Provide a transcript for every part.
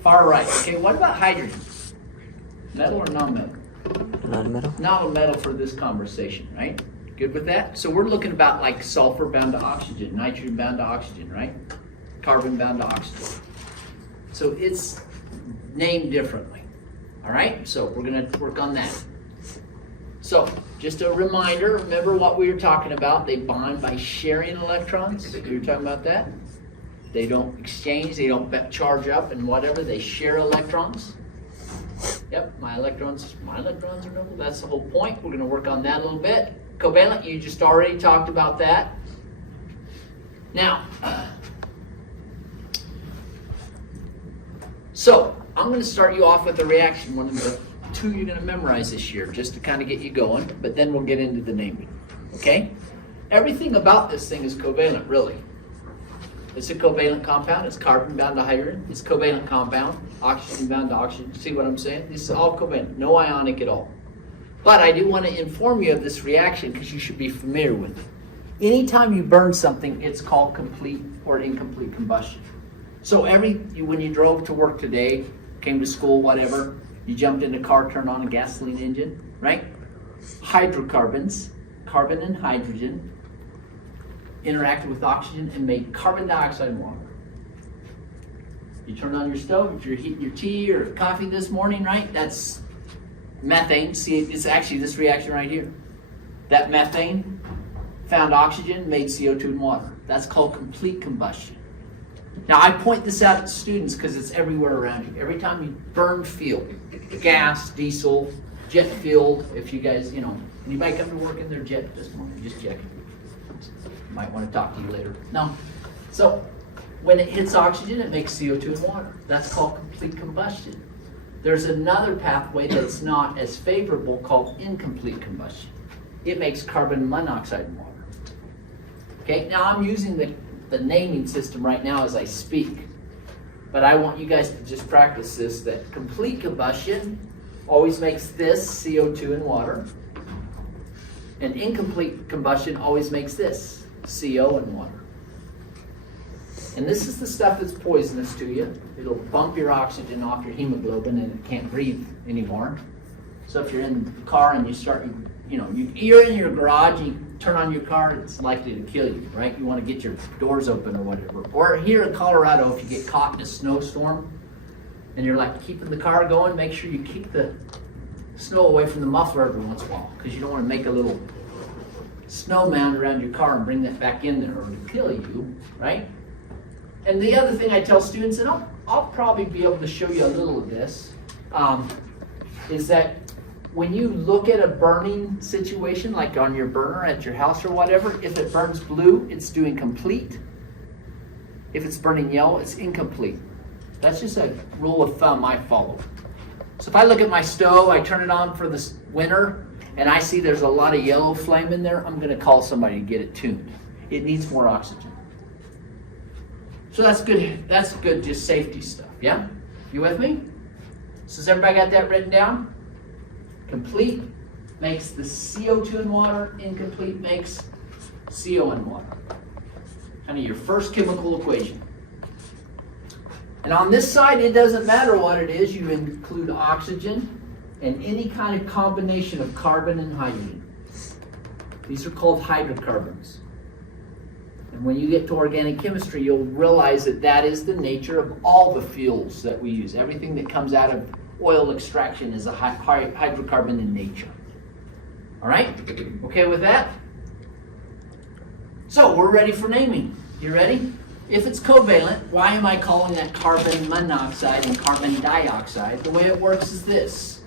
Far right. Okay, what about hydrogen? Metal or non-metal? Non-metal. Not a metal for this conversation, right? Good with that? So we're looking about like sulfur bound to oxygen, nitrogen bound to oxygen, right? Carbon bound to oxygen. So it's named differently. All right, so we're gonna work on that. So just a reminder, remember what we were talking about. They bond by sharing electrons. We were talking about that. They don't exchange, they don't charge up and whatever, they share electrons. Yep, my electrons are double. That's the whole point. We're gonna work on that a little bit. Covalent, you just already talked about that. Now, so I'm going to start you off with a reaction, one of the two you're going to memorize this year, just to kind of get you going, but then we'll get into the naming, okay? Everything about this thing is covalent, really. It's a covalent compound. It's carbon bound to hydrogen. It's covalent compound, oxygen bound to oxygen. See what I'm saying? This is all covalent, no ionic at all. But I do want to inform you of this reaction because you should be familiar with it. Anytime you burn something, it's called complete or incomplete combustion. So when you drove to work today, came to school, whatever, you jumped in a car, turned on a gasoline engine, right? Hydrocarbons, carbon and hydrogen, interacted with oxygen and made carbon dioxide and water. You turn on your stove, if you're heating your tea or coffee this morning, right? That's methane. See, it's actually this reaction right here. That methane found oxygen, made CO2 and water. That's called complete combustion. Now, I point this out to students because it's everywhere around you. Every time you burn fuel, gas, diesel, jet fuel, if you guys, anybody come to work in their jet this morning, just checking. Might want to talk to you later. No. So, when it hits oxygen, it makes CO2 and water. That's called complete combustion. There's another pathway that's not as favorable called incomplete combustion. It makes carbon monoxide and water. Okay, now I'm using the naming system right now as I speak, but I want you guys to just practice this, that complete combustion always makes this, CO2 and water, and incomplete combustion always makes this, CO and water. And this is the stuff that's poisonous to you. It'll bump your oxygen off your hemoglobin and it can't breathe anymore. So if you're in the car and you start, you're in your garage, you turn on your car, it's likely to kill you, right? You want to get your doors open or whatever. Or here in Colorado, if you get caught in a snowstorm and you're like keeping the car going, make sure you keep the snow away from the muffler every once in a while because you don't want to make a little snow mound around your car and bring that back in there or it'll kill you, right? And the other thing I tell students, and I'll probably be able to show you a little of this, is that when you look at a burning situation, like on your burner at your house or whatever, if it burns blue, it's doing complete. If it's burning yellow, it's incomplete. That's just a rule of thumb I follow. So if I look at my stove, I turn it on for this winter, and I see there's a lot of yellow flame in there, I'm going to call somebody to get it tuned. It needs more oxygen. So that's good. That's good, just safety stuff. Yeah? You with me? So has everybody got that written down? Complete makes the CO2 in water. Incomplete makes CO in water. Kind of your first chemical equation. And on this side, it doesn't matter what it is. You include oxygen and any kind of combination of carbon and hydrogen. These are called hydrocarbons. And when you get to organic chemistry, you'll realize that that is the nature of all the fuels that we use. Everything that comes out of oil extraction is a hydrocarbon in nature. All right? Okay with that? So we're ready for naming. You ready? If it's covalent, why am I calling that carbon monoxide and carbon dioxide? The way it works is this.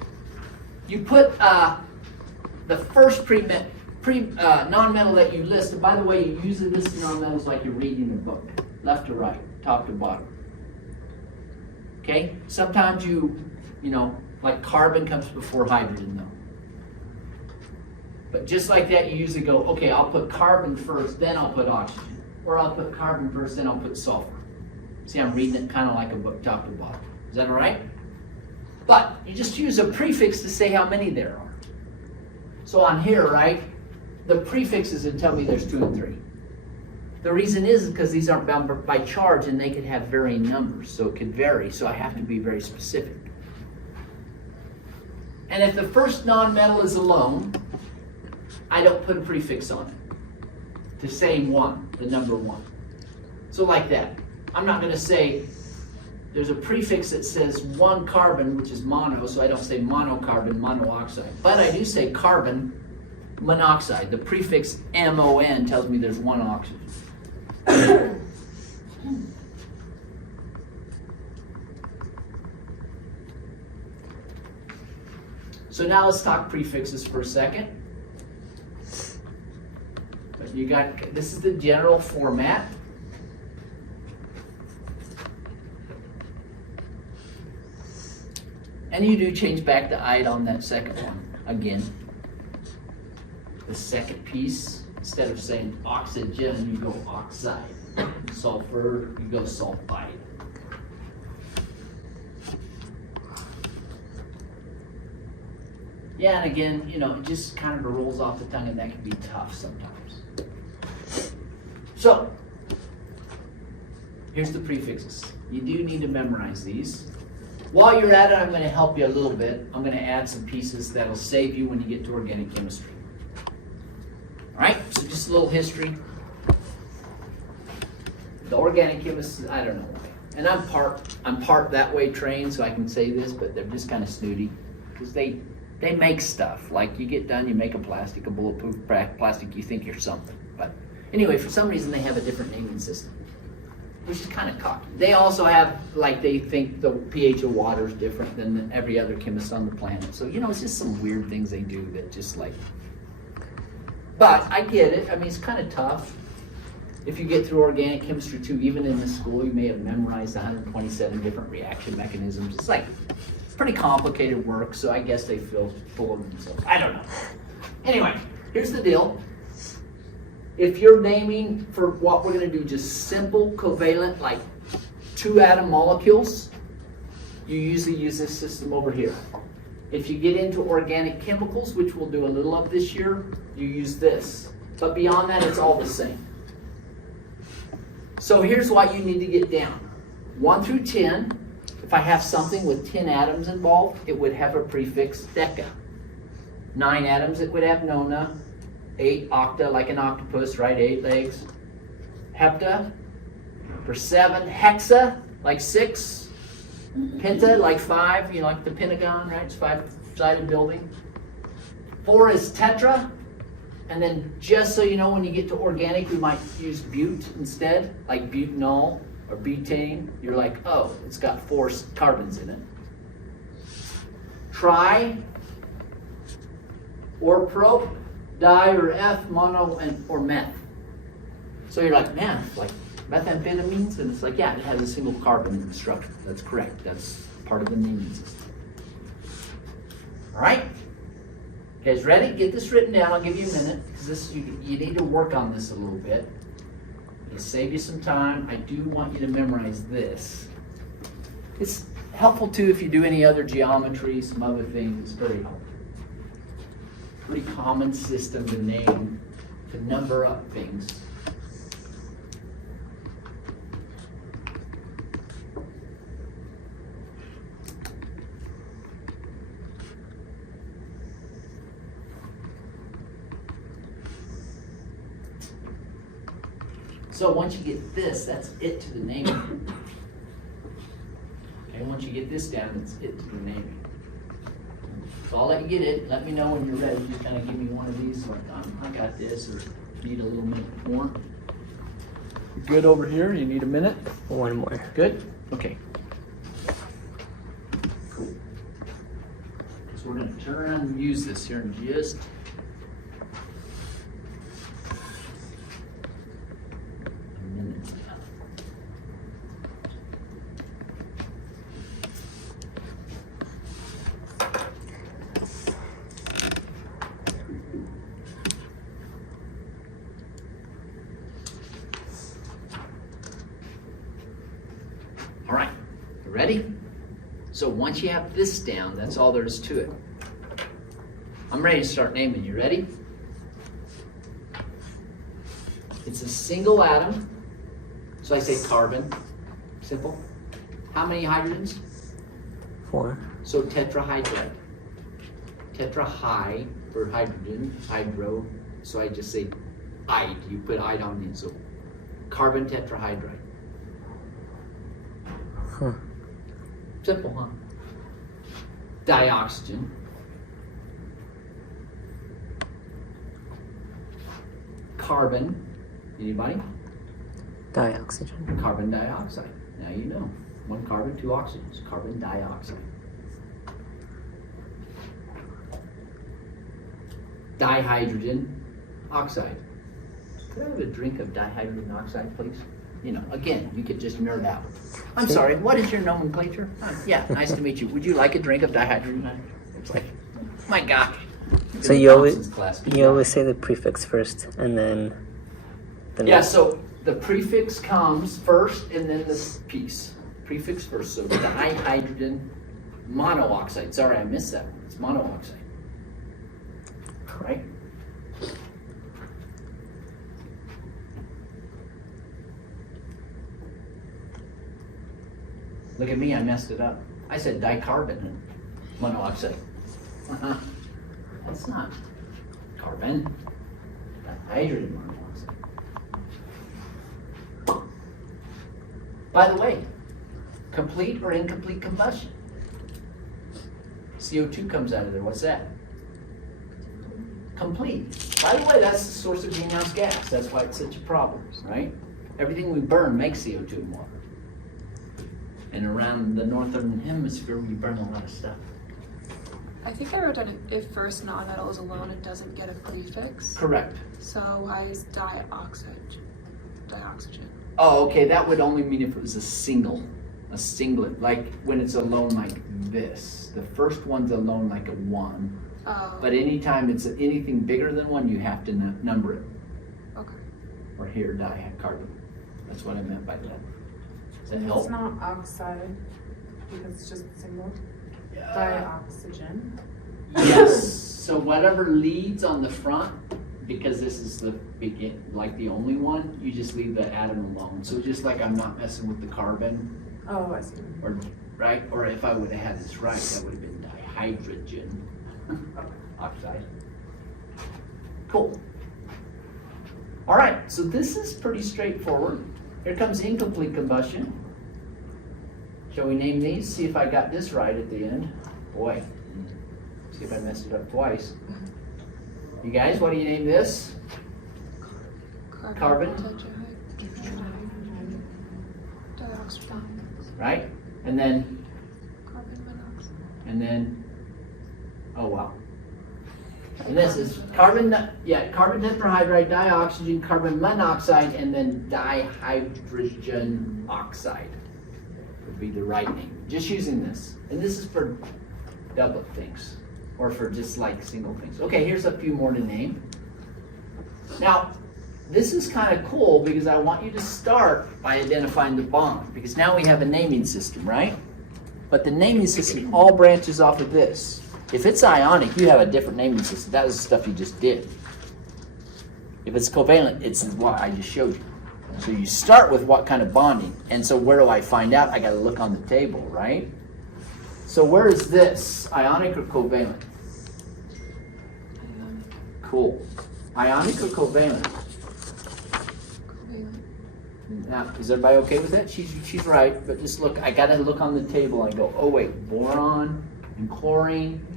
You put the first non-metal that you list, and by the way, you usually list non-metals like you're reading a book, left to right, top to bottom. Okay? Sometimes like carbon comes before hydrogen though. But just like that, you usually go, okay, I'll put carbon first, then I'll put oxygen. Or I'll put carbon first, then I'll put sulfur. See, I'm reading it kind of like a book, top to bottom. Is that all right? But you just use a prefix to say how many there are. So on here, right, the prefixes would tell me there's 2 and 3. The reason is because these aren't bound by charge and they could have varying numbers, so it could vary, so I have to be very specific. And if the first nonmetal is alone, I don't put a prefix on it to say 1, the number 1. So like that. I'm not going to say, there's a prefix that says 1 carbon, which is mono, so I don't say monocarbon, monooxide. But I do say carbon monoxide. The prefix MON tells me there's 1 oxygen. So now let's talk prefixes for a second. You got, this is the general format. And you do change back the "ide" on that second one again. The second piece, instead of saying oxygen, you go oxide. Sulfur, you go sulfide. Yeah, and again, you know, it just kind of rolls off the tongue, and that can be tough sometimes. So, here's the prefixes. You do need to memorize these. While you're at it, I'm going to help you a little bit. I'm going to add some pieces that'll save you when you get to organic chemistry. All right, so just a little history. The organic chemists, I don't know why. And I'm part that way trained, so I can say this, but they're just kind of snooty. Because they make stuff. Like you get done, you make a plastic, a bulletproof plastic, you think you're something. But anyway, for some reason they have a different naming system, which is kind of cocky. They also have, like, they think the pH of water is different than every other chemist on the planet. So, you know, it's just some weird things they do that just like, but I get it. I mean, it's kind of tough. If you get through organic chemistry too, even in the school, you may have memorized 127 different reaction mechanisms. It's like pretty complicated work, so I guess they feel full of themselves. I don't know. Anyway, here's the deal. If you're naming for what we're going to do, just simple covalent, like 2-atom molecules, you usually use this system over here. If you get into organic chemicals, which we'll do a little of this year, you use this. But beyond that, it's all the same. So here's what you need to get down. 1 through 10, if I have something with 10 atoms involved, it would have a prefix deca. 9 atoms, it would have nona. 8, octa, like an octopus, right? 8 legs. Hepta, for 7. Hexa, like 6. Penta, like 5, you know, like the Pentagon, right? It's 5-sided building. 4 is tetra. And then just so you know, when you get to organic, we might use bute instead, like butanol or butane. You're like, oh, it's got 4 carbons in it. Tri, or prop, di, or F, mono, or meth. So you're like, man, like methamphetamines? And it's like, yeah, it has a single carbon in the structure. That's correct. That's part of the naming system. All right? You guys ready? Get this written down. I'll give you a minute, because this you need to work on this a little bit. It'll save you some time. I do want you to memorize this. It's helpful too if you do any other geometry, some other things. It's very helpful. Pretty common system to name, to number up things. So once you get this, that's it to the naming. Okay, once you get this down, that's it to the naming. So I'll let you get it. Let me know when you're ready. Just kind of give me one of these. Like, I got this, or need a little minute more. You good over here? You need a minute? One more. Good? Okay. Cool. So we're going to turn around and use this here in just all right, you ready? So once you have this down, that's all there is to it. I'm ready to start naming. You ready? It's a single atom. So I say carbon. Simple. How many hydrogens? 4. So tetrahydride. Tetrahy for hydrogen, hydro. So I just say ide. You put ide on it. So carbon tetrahydride. Huh. Simple, huh? Dioxygen. Carbon. Anybody? Dioxygen. Carbon dioxide. Now you know. 1 carbon, 2 oxygens. Carbon dioxide. Dihydrogen oxide. Could I have a drink of dihydrogen oxide, please? You know, again, you could just nerd out. I'm sorry, what is your nomenclature? Yeah, nice to meet you. Would you like a drink of dihydrogen? It's like, my gosh. So you always say the prefix first, and then the Yeah, next. so the prefix comes first, and then the piece. Prefix first, so dihydrogen monoxide. Sorry, I missed that one. It's monoxide. Right? Look at me, I messed it up. I said dicarbon monoxide. That's not carbon. Hydrogen monoxide. By the way, complete or incomplete combustion. CO2 comes out of there. What's that? Complete. By the way, that's the source of greenhouse gas. That's why it's such a problem, right? Everything we burn makes CO2 and water. And around the northern hemisphere, we burn a lot of stuff. I think I wrote down if first nonmetal is alone, it doesn't get a prefix. Correct. So why is dioxygen? Oh, okay, that would only mean if it was a singlet, like when it's alone like this. The first one's alone like a 1. Oh. But anytime it's anything bigger than 1, you have to number it. Okay. Or here, dicarbon. That's what I meant by that. Does that It's help? not oxide because it's just single. Dioxygen. Yes. So whatever leads on the front, because this is the begin, like the only one, you just leave the atom alone. So just like I'm not messing with the carbon, Oh, I see. or right, or if I would have had this right, that would have been dihydrogen oxide. Cool. All right, so this is pretty straightforward. Here comes incomplete combustion. Shall we name these? See if I got this right at the end. Boy, see if I messed it up twice. You guys, what do you name this? Carbon. Dioxide. Right? And then, Carbon monoxide. and then, oh wow. And this is carbon tetrahydride, dioxygen, carbon monoxide, and then dihydrogen oxide would be the right name. Just using this. And this is for doublet things, or for just like single things. Okay, here's a few more to name. Now, this is kind of cool because I want you to start by identifying the bond, because now we have a naming system, right? But the naming system all branches off of this. If it's ionic, you have a different naming system. That was the stuff you just did. If it's covalent, it's what I just showed you. So you start with what kind of bonding. And so where do I find out? I got to look on the table, right? So where is this? Ionic or covalent? Ionic. Cool. Ionic or covalent? Covalent. Now, is everybody okay with that? She's right, but just look, I got to look on the table and go, oh wait, boron and chlorine.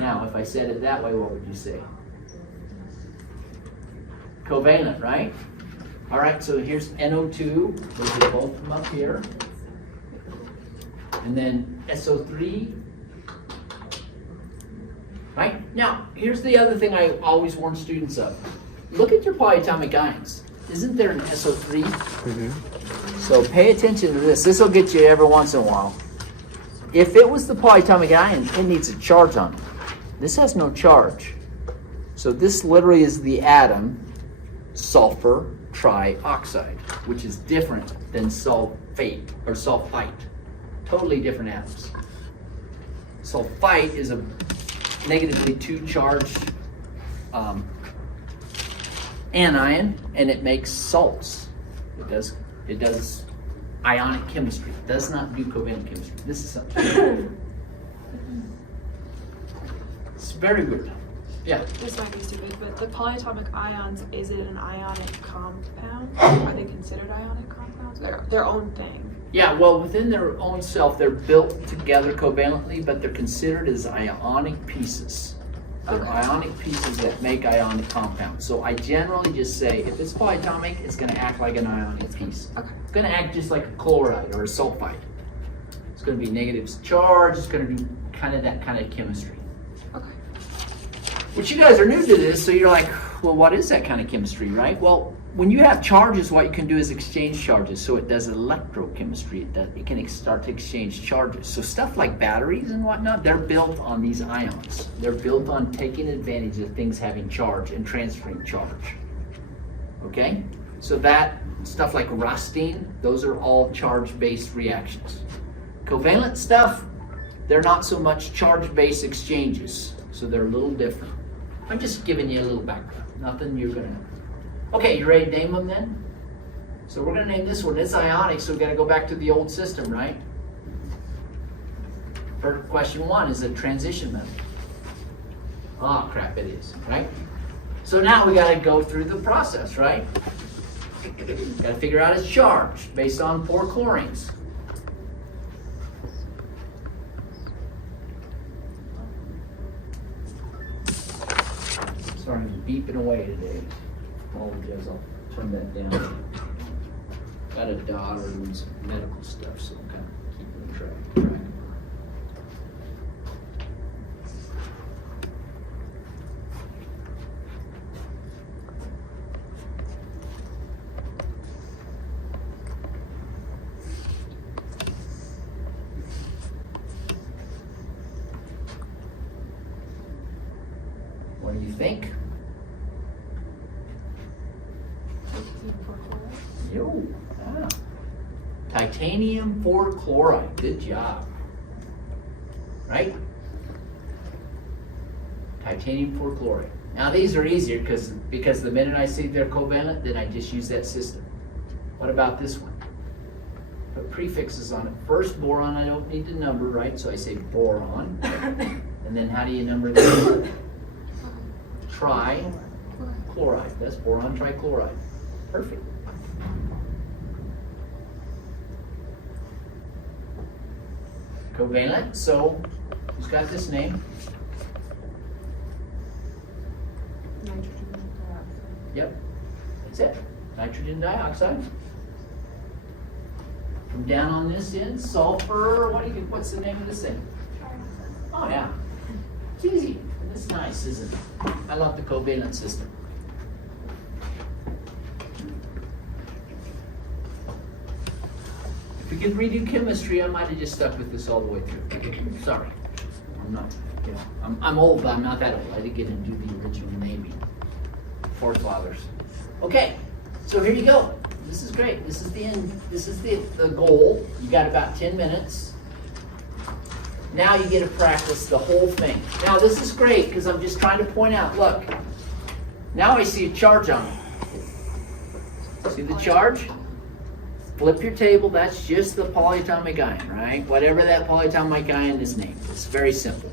Now, if I said it that way, what would you say? Covalent, right? All right, so here's NO2. Those are both from up here. And then SO3. Right? Now, here's the other thing I always warn students of. Look at your polyatomic ions. Isn't there an SO3? Mm-hmm. So pay attention to this. This will get you every once in a while. If it was the polyatomic ion, it needs a charge on it. This has no charge. So this literally is the atom sulfur trioxide, which is different than sulfate or sulfite. Totally different atoms. Sulfite is a negatively 2 charged anion, and it makes salts. It does ionic chemistry. It does not do covalent chemistry. This is something. It's very weird. Yeah. This might be stupid, but the polyatomic ions, is it an ionic compound? Are they considered ionic compounds? They're their own thing. Yeah, well, within their own self, they're built together covalently, but they're considered as ionic pieces. They're Okay. ionic pieces that make ionic compounds. So I generally just say, if it's polyatomic, it's gonna act like an ionic piece. Okay. It's gonna act just like a chloride or a sulfide. It's gonna be negative charge, it's gonna be kind of that kind of chemistry. Okay. Which you guys are new to this, so you're like, well, what is that kind of chemistry, right? Well, when you have charges, what you can do is exchange charges. So it does electrochemistry. It can start to exchange charges. So stuff like batteries and whatnot, they're built on these ions. They're built on taking advantage of things having charge and transferring charge. Okay? So that stuff like rusting, those are all charge-based reactions. Covalent stuff, they're not so much charge-based exchanges. So they're a little different. I'm just giving you a little background. Nothing you're gonna. Okay, you ready to name them then? So we're gonna name this one. It's ionic, so we gotta go back to the old system, right? For question 1, is it transition metal? Ah, crap, it is, right? So now we gotta go through the process, right? Gotta figure out its charge based on 4 chlorines. Sorry, I'm beeping away today. Apologize, I'll turn that down. Got a daughter doing some medical stuff, so I'm kind of keeping track. What do you think? Yo, ah. Titanium 4 chloride. Good job. Right? Titanium 4 chloride. Now these are easier because the minute I see they're covalent, then I just use that system. What about this one? Put prefixes on it. First boron, I don't need to number, right? So I say boron. And then how do you number this? Trichloride. That's boron trichloride. Perfect. Covalent, so who's got this name? Nitrogen dioxide. Yep, that's it. Nitrogen dioxide. From down on this end, sulfur, what's the name of this thing? Oh yeah, it's easy. It's nice, isn't it? I love the covalent system. If we could redo chemistry, I might have just stuck with this all the way through. Sorry. I'm not, I'm old, but I'm not that old. I didn't get into the original naming. Forefathers. Okay, so here you go. This is great. This is the end. This is the goal. You got about 10 minutes. Now you get to practice the whole thing. Now this is great because I'm just trying to point out, look, now I see a charge on it. See the charge? Flip your table, that's just the polyatomic ion, right? Whatever that polyatomic ion is named. It's very simple.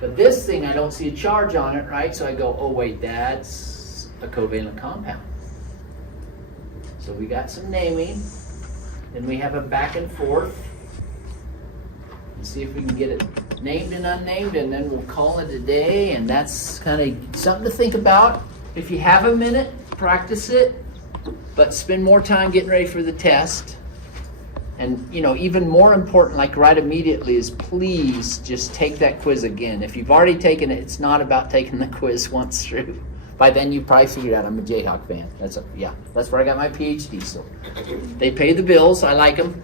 But this thing, I don't see a charge on it, right? So I go, oh wait, that's a covalent compound. So we got some naming, then we have a back and forth. Let's see if we can get it named and unnamed, and then we'll call it a day, and that's kind of something to think about. If you have a minute, practice it. But spend more time getting ready for the test. And even more important, like right immediately, is please just take that quiz again. If you've already taken it, it's not about taking the quiz once through. By then you probably figured out I'm a Jayhawk fan. That's where I got my PhD. So they pay the bills. I like them.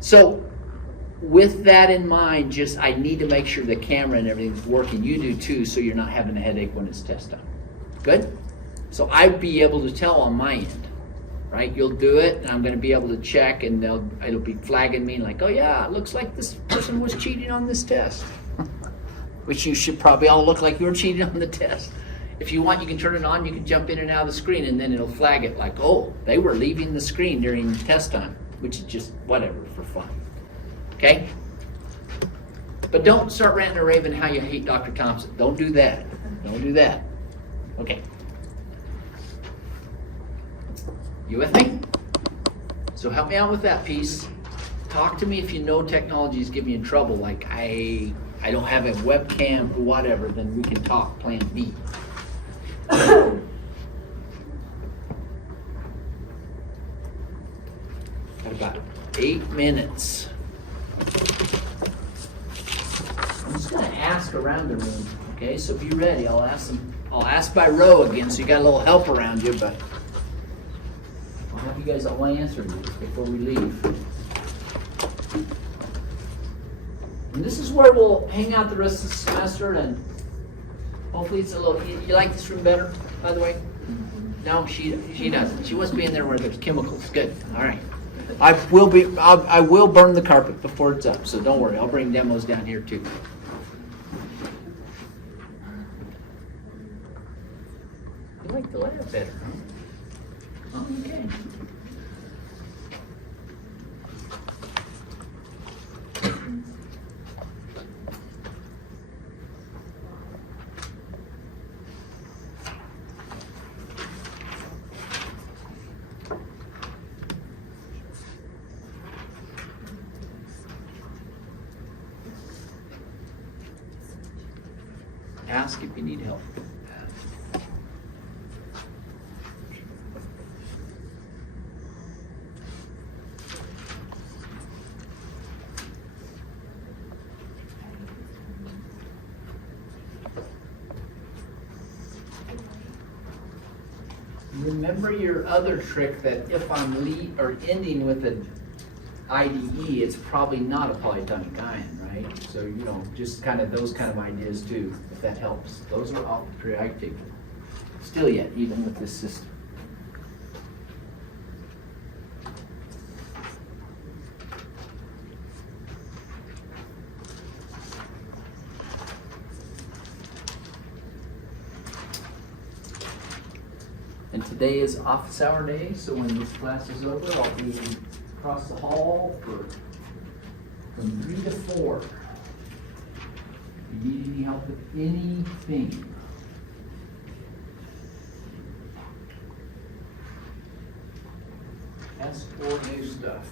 So with that in mind, I need to make sure the camera and everything's working. You do too, so you're not having a headache when it's test time. Good? So I'd be able to tell on my end, right? You'll do it, and I'm going to be able to check, and it'll be flagging me like, oh yeah, it looks like this person was cheating on this test. Which you should probably all look like you were cheating on the test. If you want, you can turn it on, you can jump in and out of the screen, and then it'll flag it like, oh, they were leaving the screen during test time, which is just whatever for fun. Okay? But don't start ranting or raving how you hate Dr. Thompson. Don't do that. Don't do that. Okay. You with me? So help me out with that piece. Talk to me if you know technology is giving you trouble, like I don't have a webcam or whatever, then we can talk plan B. Got about 8 minutes. I'm just gonna ask around the room, okay? So be ready. I'll ask by row again, so you got a little help around you, but I'll have you guys all answer these before we leave. And this is where we'll hang out the rest of the semester, and hopefully it's a little. You like this room better, by the way? No, she doesn't. She wants to be in there where there's chemicals. Good. All right. I will burn the carpet before it's up, so don't worry. I'll bring demos down here too. You like the lab better, huh? Okay. Ask if you need help. Remember your other trick that if I'm ending with an IDE, it's probably not a polyatomic ion, right? So, you know, just kind of those kind of ideas too, if that helps. Those are off the periodic table. Still yet, even with this system. And today is office hour day, so when this class is over, I'll be across the hall from 3 to 4. If you need any help with anything. Ask for new stuff.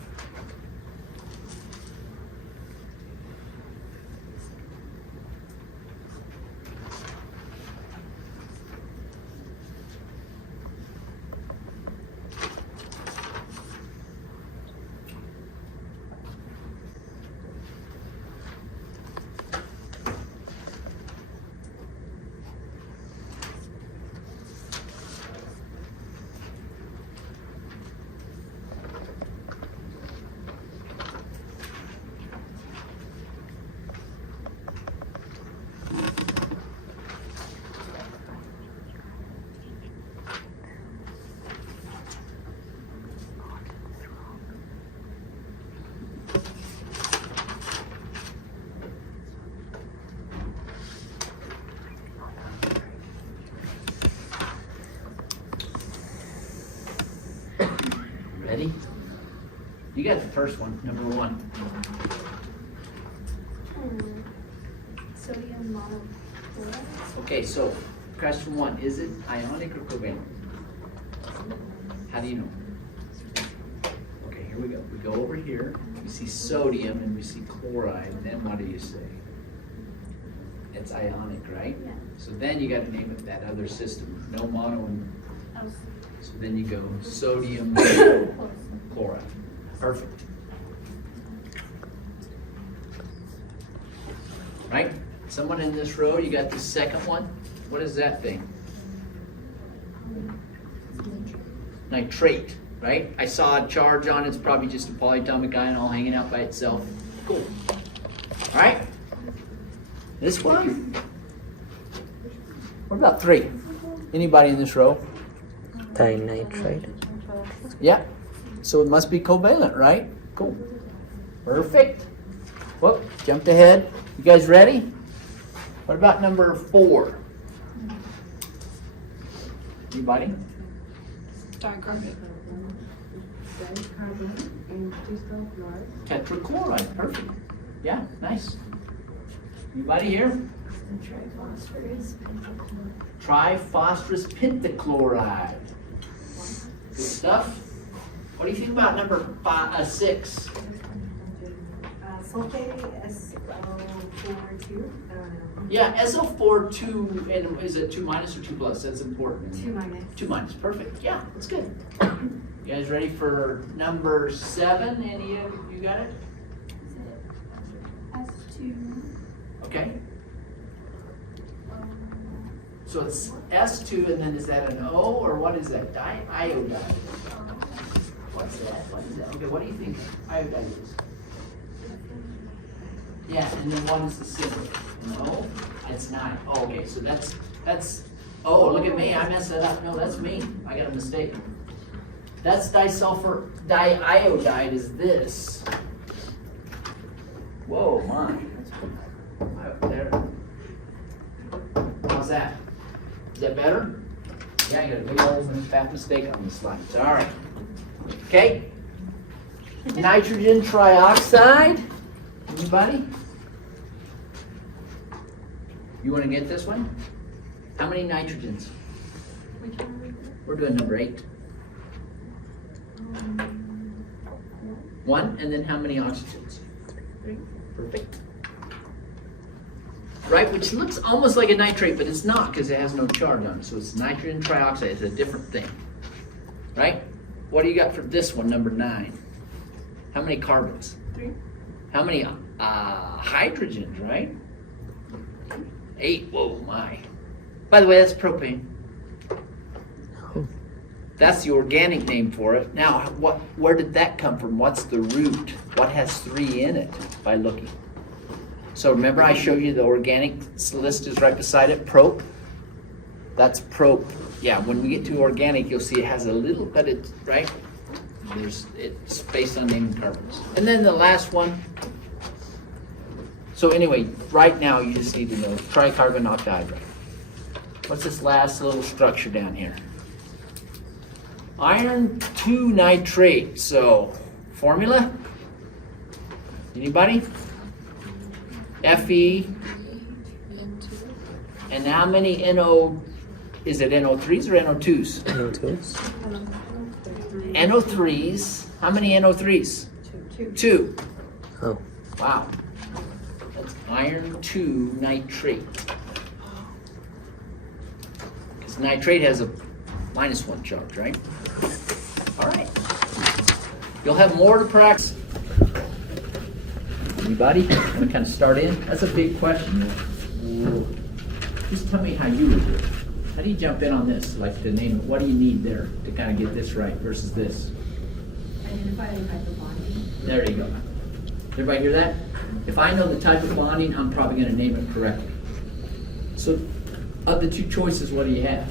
Ready? You got the first one, number 1. Sodium monochloride. Okay, so question 1, is it ionic or covalent? How do you know? Okay, here we go. We go over here, we see sodium and we see chloride, and then what do you say? It's ionic, right? Yeah. So then you got to name it that other system. No mono and Oh, so then you go sodium chloride. Perfect. Right? Someone in this row, you got the second one. What is that thing? Nitrate, right? I saw a charge on it. It's probably just a polyatomic ion all hanging out by itself. Cool. All right? This one? What about 3? Anybody in this row? Dinitride. Yeah. So it must be covalent, right? Cool. Perfect. Whoop, jumped ahead. You guys ready? What about number 4? Anybody? Dicarbonate. Dicarbonate and tetrachloride. Tetrachloride, perfect. Yeah, nice. Anybody here? Triphosphorus pentachloride. Good stuff. What do you think about number 6? Sulfate SO42. Yeah, SO4 2, and is it 2 minus or 2 plus? That's important. 2 minus. 2 minus, perfect. Yeah, that's good. You guys ready for number 7? Any of you got it? S2. Okay. So it's S2, and then is that an O, or what is that? Iodide. What's that? What is that? Okay, what do you think iodide is? Yeah, and then what is the symbol? No, it's not. Oh, okay, so that's, oh, look at me, I messed that up. No, that's me. I got a mistake. That's diiodide is this. Whoa, my. That's there. How's that? Is that better? Yeah, I got a big old fat mistake on this slide. It's all right. Okay. Nitrogen trioxide. Anybody? You want to get this one? How many nitrogens? We're doing number 8. 1, and then how many oxygens? 3. Perfect. Right, which looks almost like a nitrate, but it's not because it has no charge on it. So it's nitrogen trioxide. It's a different thing. Right? What do you got for this one, number 9? How many carbons? 3. How many hydrogens, right? 8. Whoa, my. By the way, that's propane. That's the organic name for it. Now, where did that come from? What's the root? What has 3 in it by looking? So remember I showed you the organic list is right beside it, prop. That's prop. Yeah, when we get to organic, you'll see it has a little, but it's, right? It's based on naming carbons. And then the last one. So anyway, right now you just need to know tricarbon octahydride. What's this last little structure down here? Iron 2 nitrate. So formula? Anybody? Fe. And how many NO? Is it NO3s or NO2s? NO2s. NO3s. How many NO3s? 2. Oh. Wow. That's iron 2 nitrate. Because nitrate has a -1 charge, right? All right. You'll have more to practice. Anybody want to kind of start in? That's a big question. Just tell me how you would do it. How do you jump in on this? Like to name it, what do you need there to kind of get this right versus this? Identify the type of bonding. There you go. Everybody hear that? If I know the type of bonding, I'm probably going to name it correctly. So, of the 2 choices, what do you have?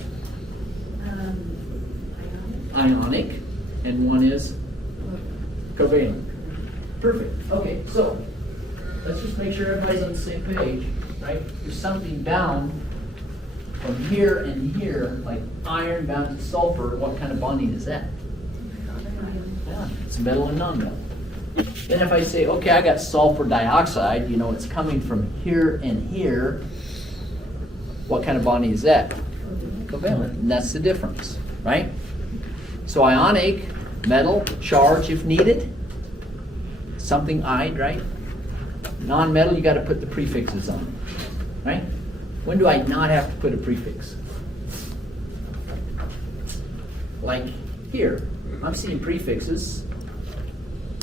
Ionic, and one is covalent. Perfect. Okay, so let's just make sure everybody's on the same page, right? There's something bound from here and here, like iron bound to sulfur. What kind of bonding is that? Yeah, it's metal and non-metal. Then if I say, okay, I got sulfur dioxide, you know, it's coming from here and here. What kind of bonding is that? Covalent, and that's the difference, right? So ionic, metal, charge if needed. Something "-ide", right? Non-metal, you got to put the prefixes on, right? When do I not have to put a prefix? Like here, I'm seeing prefixes.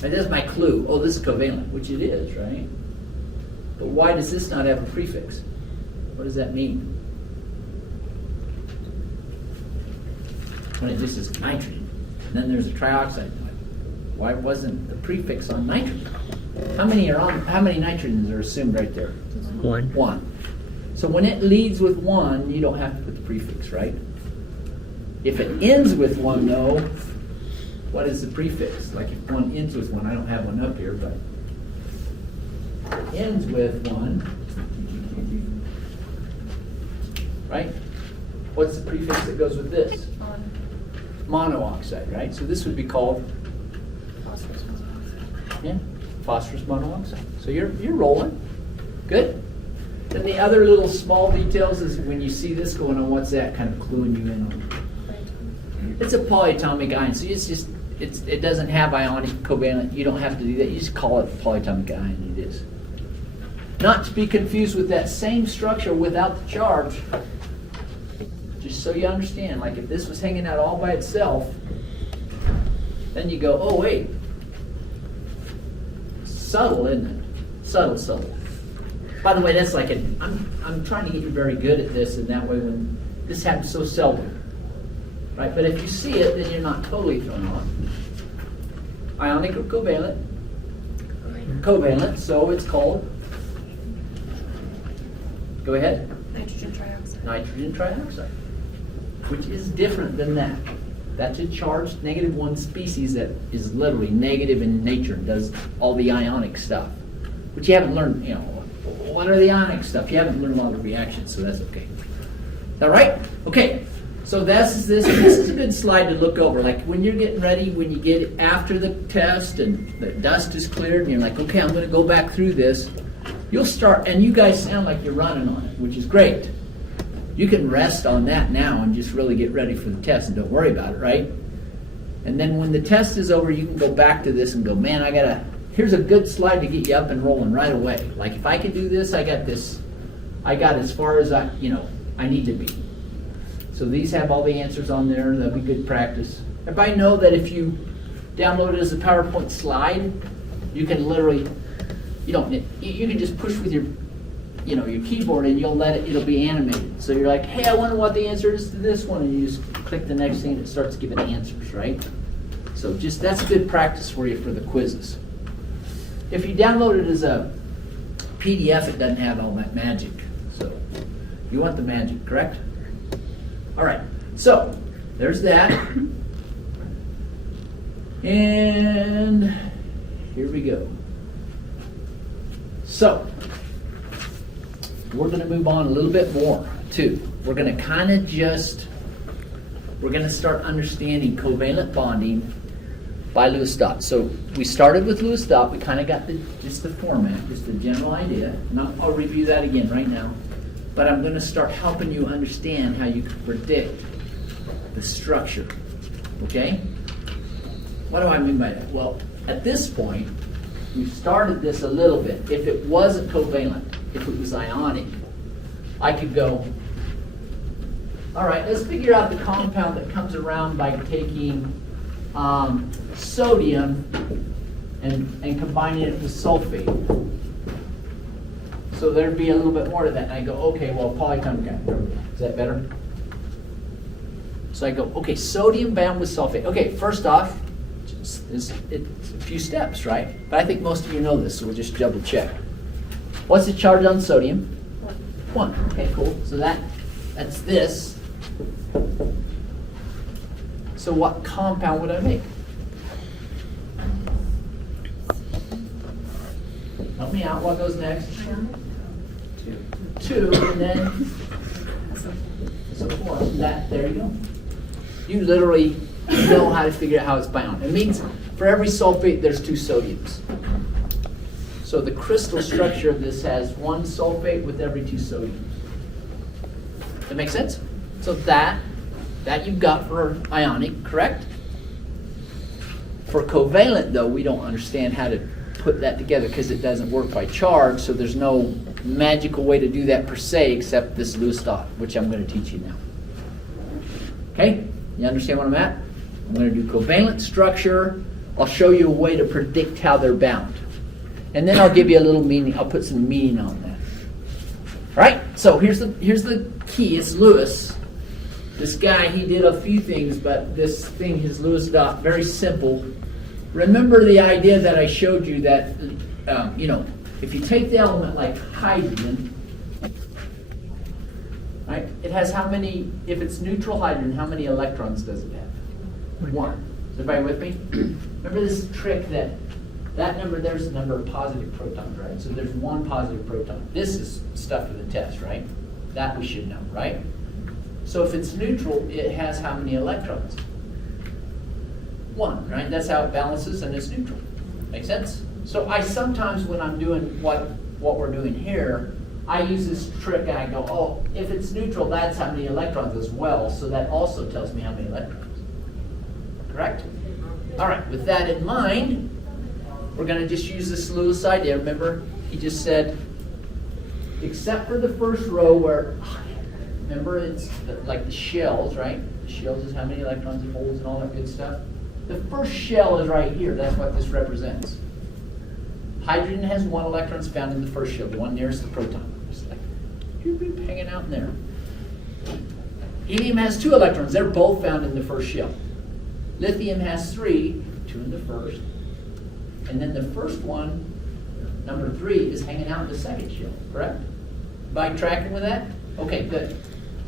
And that's my clue. Oh, this is covalent, which it is, right? But why does this not have a prefix? What does that mean? When it just is nitrogen. And then there's a trioxide. Why wasn't the prefix on nitrogen? How many nitrogens are assumed right there? 1. 1. So when it leads with 1, you don't have to put the prefix, right? If it ends with 1, though, what is the prefix? Like if 1 ends with 1, I don't have one up here, but it ends with 1, right? What's the prefix that goes with this? Monooxide, right? So this would be called, Phosphorus monoxide. yeah, phosphorus monooxide. So you're rolling. Good. Then the other little small details is when you see this going on, what's that kind of cluing you in on? It's a polyatomic ion. So it doesn't have ionic covalent. You don't have to do that. You just call it a polyatomic ion. It is. Not to be confused with that same structure without the charge. Just so you understand, like if this was hanging out all by itself, then you go, oh wait, subtle, isn't it? Subtle. By the way, that's like I'm trying to get you very good at this, and that way when this happens so seldom, right? But if you see it, then you're not totally thrown off. Ionic or covalent? Covalent, so it's called, go ahead. Nitrogen trioxide. Nitrogen trioxide, which is different than that. That's a charged -1 species that is literally negative in nature and does all the ionic stuff, which you haven't learned, you know, what are the ionic stuff? You haven't learned all the reactions, so that's okay. Is that right? Okay, so this is a good slide to look over. Like when you're getting ready, when you get after the test and the dust is cleared and you're like, okay, I'm going to go back through this, you'll start, and you guys sound like you're running on it, which is great. You can rest on that now and just really get ready for the test and don't worry about it, right? And then when the test is over, you can go back to this and go, man, here's a good slide to get you up and rolling right away. Like if I can do this, I got as far as I need to be. So these have all the answers on there. That'll be good practice. Everybody know that if you download it as a PowerPoint slide, you can literally, you can just push with your keyboard and it'll be animated. So you're like, hey, I wonder what the answer is to this one, and you just click the next thing and it starts giving answers, right? So that's good practice for you for the quizzes. If you download it as a PDF, it doesn't have all that magic. So you want the magic, correct? All right, so there's that. And here we go. So we're going to move on a little bit more too. We're going to start understanding covalent bonding by Lewis dot. So we started with Lewis dot. We kind of got just the format, just the general idea. And I'll review that again right now. But I'm going to start helping you understand how you can predict the structure. Okay? What do I mean by that? Well, at this point, we've started this a little bit. If it wasn't covalent, if it was ionic, I could go, all right, let's figure out the compound that comes around by taking sodium and combining it with sulfate. So there'd be a little bit more to that. And I go, okay, well, polyatomic ion. Is that better? So I go, okay, sodium bound with sulfate. Okay, first off, it's a few steps, right? But I think most of you know this, so we'll just double check. What's the charge on sodium? 1. Okay, cool. So that's this. So what compound would I make? Help me out. What goes next? 2, and then so 4. There you go. You literally know how to figure out how it's bound. It means for every sulfate, there's 2 sodiums. So the crystal structure of this has 1 sulfate with every 2 sodiums. That makes sense? So that you've got for ionic, correct? For covalent, though, we don't understand how to put that together because it doesn't work by charge, so there's no magical way to do that per se except this Lewis dot, which I'm going to teach you now. Okay? You understand what I'm at? I'm going to do covalent structure. I'll show you a way to predict how they're bound. And then I'll give you a little meaning. I'll put some meaning on that. All right? So here's the key. It's Lewis. This guy, he did a few things, but this thing, his Lewis dot, very simple. Remember the idea that I showed you that, if you take the element like hydrogen, right, it has how many, if it's neutral hydrogen, how many electrons does it have? 1. Is everybody with me? Remember this trick that number, there's the number of positive protons, right? So there's 1 positive proton. This is stuff for the test, right? That we should know, right? So if it's neutral, it has how many electrons? 1, right? That's how it balances and it's neutral. Make sense? So I sometimes, when I'm doing what we're doing here, I use this trick and I go, oh, if it's neutral, that's how many electrons as well. So that also tells me how many electrons. Correct? All right, with that in mind, we're going to just use this Lewis idea. Remember, he just said, except for the first row where, remember, it's like the shells, right? The shells is how many electrons it holds and all that good stuff. The first shell is right here. That's what this represents. Hydrogen has 1 electron, it's found in the first shell, the one nearest the proton. Just like hanging out in there. Helium has 2 electrons. They're both found in the first shell. Lithium has 3, 2 in the first. And then the first one, number 3, is hanging out in the second shell, correct? By tracking with that? Okay, good.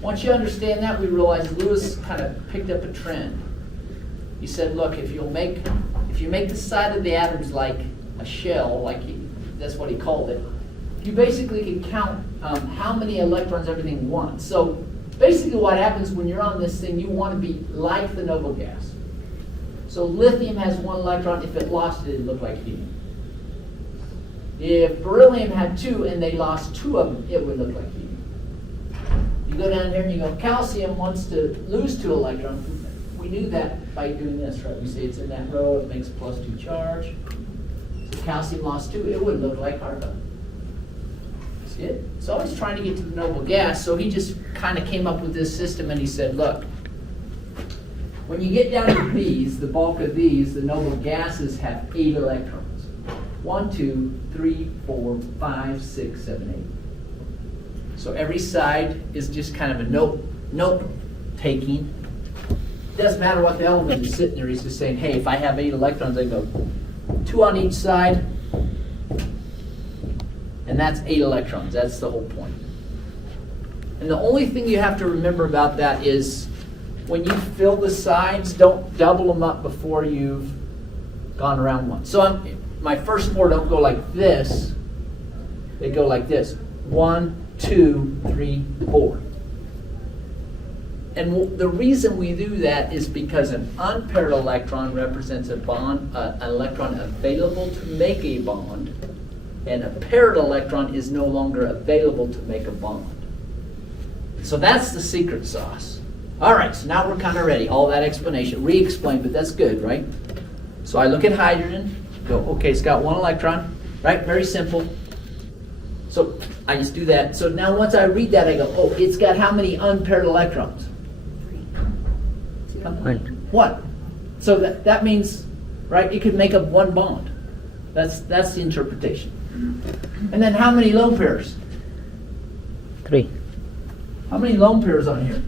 Once you understand that, we realize Lewis kind of picked up a trend. He said, look, if you make the side of the atoms like a shell, that's what he called it, you basically can count how many electrons everything wants. So basically what happens when you're on this thing, you want to be like the noble gas. So lithium has 1 electron. If it lost it, it'd look like helium. If beryllium had 2 and they lost 2 of them, it would look like helium. You go down here and you go, calcium wants to lose 2 electrons. We knew that by doing this, right? We say it's in that row, it makes +2 charge. So calcium lost 2, it would look like argon. See it? It's always trying to get to the noble gas, so he just kind of came up with this system and he said, look, when you get down to these, the bulk of these, the noble gases have 8 electrons. 1, 2, 3, 4, 5, 6, 7, 8. So every side is just kind of a note taking. Doesn't matter what the element is sitting there, he's just saying, hey, if I have 8 electrons, I go 2 on each side, and that's 8 electrons. That's the whole point. And the only thing you have to remember about that is when you fill the sides, don't double them up before you've gone around one. So my first 4 don't go like this. They go like this. 1, 2, 3, 4. And the reason we do that is because an unpaired electron represents a bond, an electron available to make a bond, and a paired electron is no longer available to make a bond. So that's the secret sauce. All right, so now we're kind of ready. All that explanation, re-explained, but that's good, right? So I look at hydrogen, go, okay, it's got 1 electron, right? Very simple. So I just do that. So now once I read that, I go, oh, it's got how many unpaired electrons? 1. So that means, right, it could make up 1 bond. That's the interpretation. And then how many lone pairs? 3. How many lone pairs on here?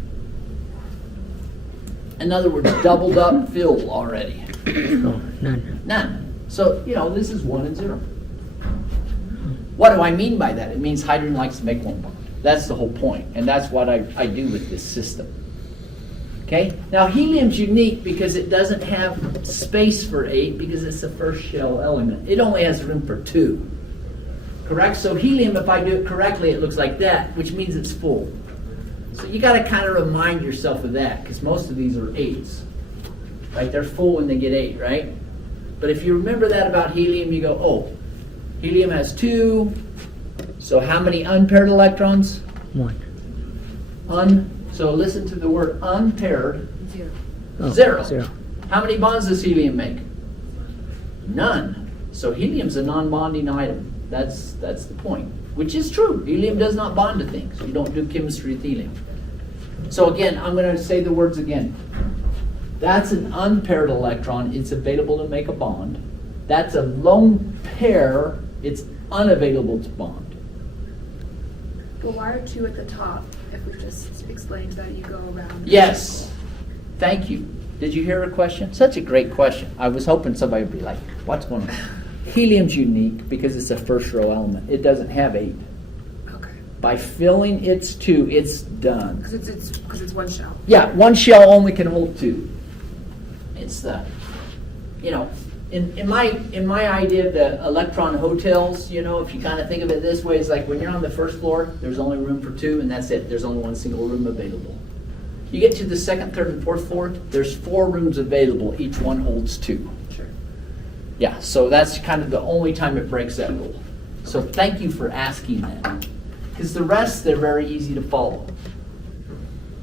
In other words, doubled up filled already. Oh, none. None. So, this is 1 and 0. What do I mean by that? It means hydrogen likes to make 1 bond. That's the whole point. And that's what I do with this system. Okay? Now, helium's unique because it doesn't have space for 8 because it's the first shell element. It only has room for 2. Correct? So helium, if I do it correctly, it looks like that, which means it's full. So you got to kind of remind yourself of that because most of these are 8s. Right? They're full when they get 8, right? But if you remember that about helium, you go, oh, helium has 2. So how many unpaired electrons? 1. So listen to the word unpaired. 0. Oh, 0. 0. How many bonds does helium make? None. So helium's a non-bonding item. That's the point. Which is true. Helium does not bond to things. You don't do chemistry with helium. So again, I'm going to say the words again. That's an unpaired electron. It's available to make a bond. That's a lone pair. It's unavailable to bond. But why are 2 at the top if we've just explained that you go around? Yes. Thank you. Did you hear a question? Such a great question. I was hoping somebody would be like, what's going on? Helium's unique because it's a first row element. It doesn't have 8. Okay. By filling its 2, it's done. Because it's 1 shell. Yeah, 1 shell only can hold 2. It's the, in my idea of the electron hotels, if you kind of think of it this way, it's like when you're on the first floor, there's only room for 2, and that's it. There's only 1 single room available. You get to the second, third, and fourth floor, there's 4 rooms available. Each one holds 2. Sure. Yeah, so that's kind of the only time it breaks that rule. So thank you for asking that. Because the rest, they're very easy to follow.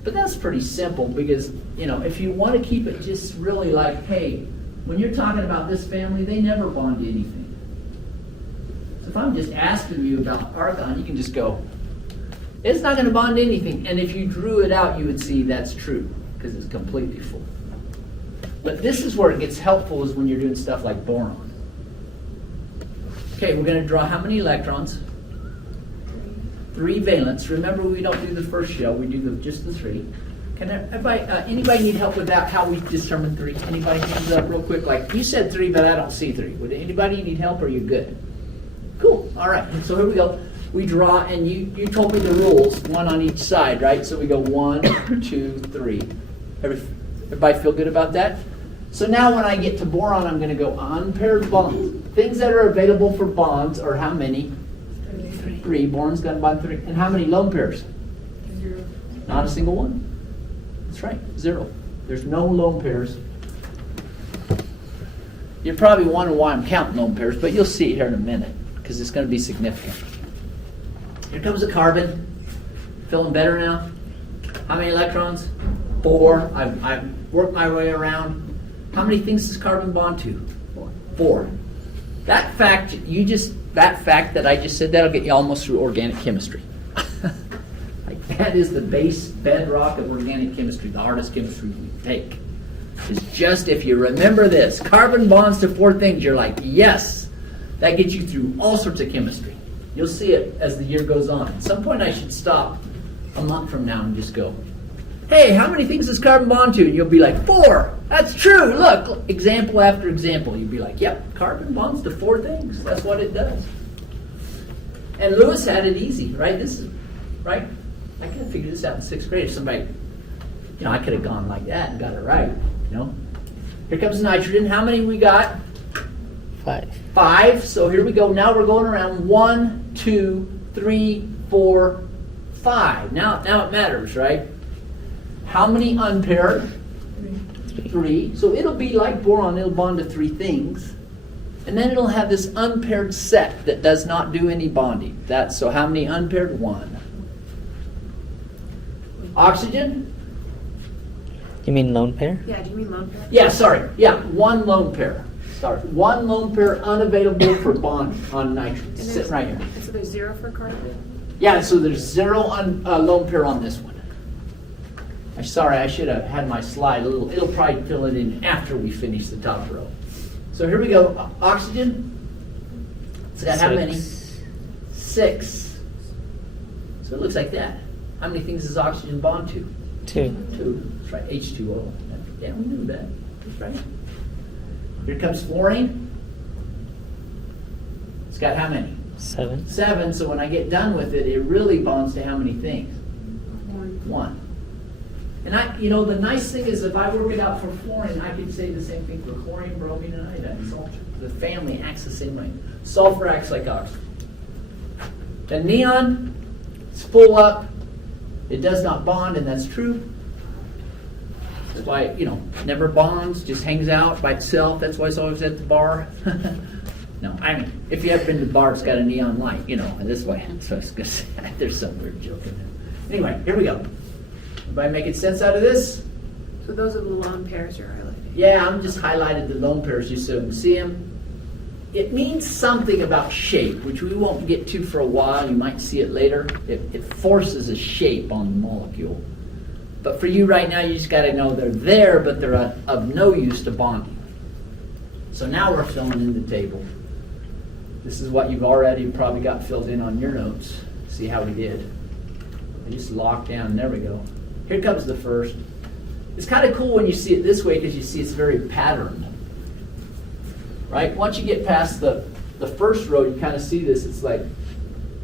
But that's pretty simple because, you know, if you want to keep it just really like, hey, when you're talking about this family, they never bond to anything. So if I'm just asking you about argon, you can just go, it's not going to bond to anything. And if you drew it out, you would see that's true because it's completely full. But this is where it gets helpful, is when you're doing stuff like boron. Okay, we're going to draw how many electrons? 3 valence. Remember, we don't do the first shell, we do just the 3. Can anybody need help with that, how we determine 3? Anybody hands up real quick? Like, you said 3, but I don't see 3. Would anybody need help, or are you good? Cool, all right, so here we go. We draw, and you told me the rules, 1 on each side, right? So we go 1, 2, 3. Everybody feel good about that? So now when I get to boron, I'm going to go unpaired bonds. Things that are available for bonds are how many? 3. Boron's got to bond 3. And how many lone pairs? 0. Not a single one. That's right, 0. There's no lone pairs. You're probably wondering why I'm counting lone pairs, but you'll see it here in a minute because it's going to be significant. Here comes the carbon. Feeling better now? How many electrons? 4. I've worked my way around. How many things does carbon bond to? 4. That fact that I just said, that'll get you almost through organic chemistry. Like, that is the base bedrock of organic chemistry, the hardest chemistry we take. It's just, if you remember this, carbon bonds to 4 things, you're like, yes, that gets you through all sorts of chemistry. You'll see it as the year goes on. At some point I should stop a month from now and just go, hey, how many things does carbon bond to? And you'll be like, 4. That's true. Look, example after example. You'll be like, yep, carbon bonds to 4 things. That's what it does. And Lewis had it easy, right? This is, right? I could have figured this out in 6th grade. If somebody, I could have gone like that and got it right, Here comes nitrogen. How many we got? 5. 5. So here we go. Now we're going around 1, 2, 3, 4, 5. Now it matters, right? How many unpaired? 3. So it'll be like boron. It'll bond to 3 things. And then it'll have this unpaired set that does not do any bonding. So how many unpaired? 1. Oxygen? You mean lone pair? Yeah, do you mean lone pair? Yeah, sorry. Yeah, 1 lone pair. Sorry. 1 lone pair unavailable for bond on nitrogen. Sit right here. And so there's 0 for carbon? Yeah, so there's 0 on lone pair on this one. I'm sorry, I should have had my slide a little. It'll probably fill it in after we finish the top row. So here we go. Oxygen. It's got how many? 6. So it looks like that. How many things does oxygen bond to? 2. 2. That's right. H2O. Yeah, we knew that. That's right. Here comes fluorine. It's got how many? 7. 7. So when I get done with it, it really bonds to how many things? 1. And the nice thing is, if I work it out for fluorine, I can say the same thing for chlorine, bromine, and iodine. The family acts the same way. Sulfur acts like oxygen. The neon is full up. It does not bond, and that's true. That's why, never bonds, just hangs out by itself. That's why it's always at the bar. No, if you ever been to the bar, it's got a neon light, this way. So I was going to say, there's some weird joke in there. Anyway, here we go. Everybody making sense out of this? So those are the lone pairs you're highlighting. Yeah, I'm just highlighted the lone pairs just so you can see them. It means something about shape, which we won't get to for a while. You might see it later. It forces a shape on the molecule. But for you right now, you just got to know they're there, but they're of no use to bonding. So now we're filling in the table. This is what you've already probably got filled in on your notes. See how we did. I just locked down. There we go. Here comes the first. It's kind of cool when you see it this way because you see it's very patterned. Right? Once you get past the first row, you kind of see this. It's like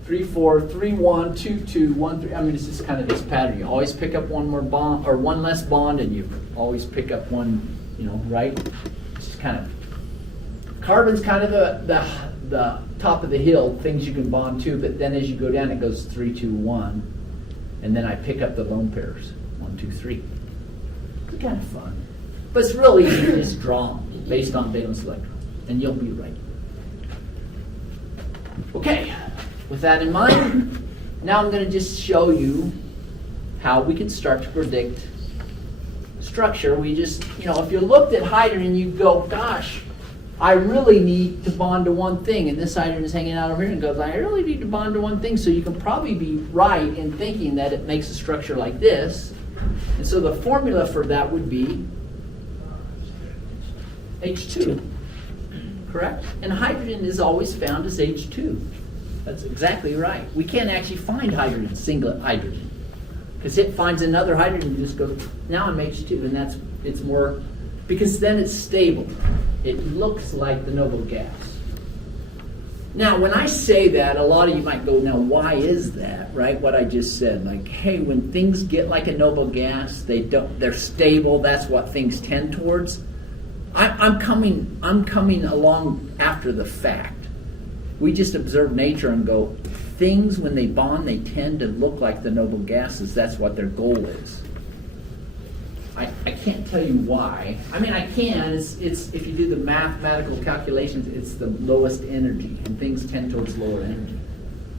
3, 4, 3, 1, 2, 2, 1, 3. It's just kind of this pattern. You always pick up one more bond or one less bond, and you always pick up one, right? It's just kind of, carbon's kind of the top of the hill, things you can bond to, but then as you go down, it goes 3, 2, 1, and then I pick up the lone pairs. 1, 2, 3. It's kind of fun. But it's real easy to just draw them based on valence electrons, and you'll be right. Okay, with that in mind, now I'm going to just show you how we can start to predict structure. We just, if you looked at hydrogen, you go, gosh, I really need to bond to one thing, and this hydrogen is hanging out over here and goes, I really need to bond to one thing, so you can probably be right in thinking that it makes a structure like this. And so the formula for that would be H2, correct? And hydrogen is always found as H2. That's exactly right. We can't actually find hydrogen, singlet hydrogen, because it finds another hydrogen and just goes, now I'm H2, and it's more, because then it's stable. It looks like the noble gas. Now, when I say that, a lot of you might go, now why is that, right? What I just said, like, hey, when things get like a noble gas, they're stable, that's what things tend towards. I'm coming along after the fact. We just observe nature and go, things when they bond, they tend to look like the noble gases. That's what their goal is. I can't tell you why. I mean, I can. It's if you do the mathematical calculations, it's the lowest energy, and things tend towards lower energy,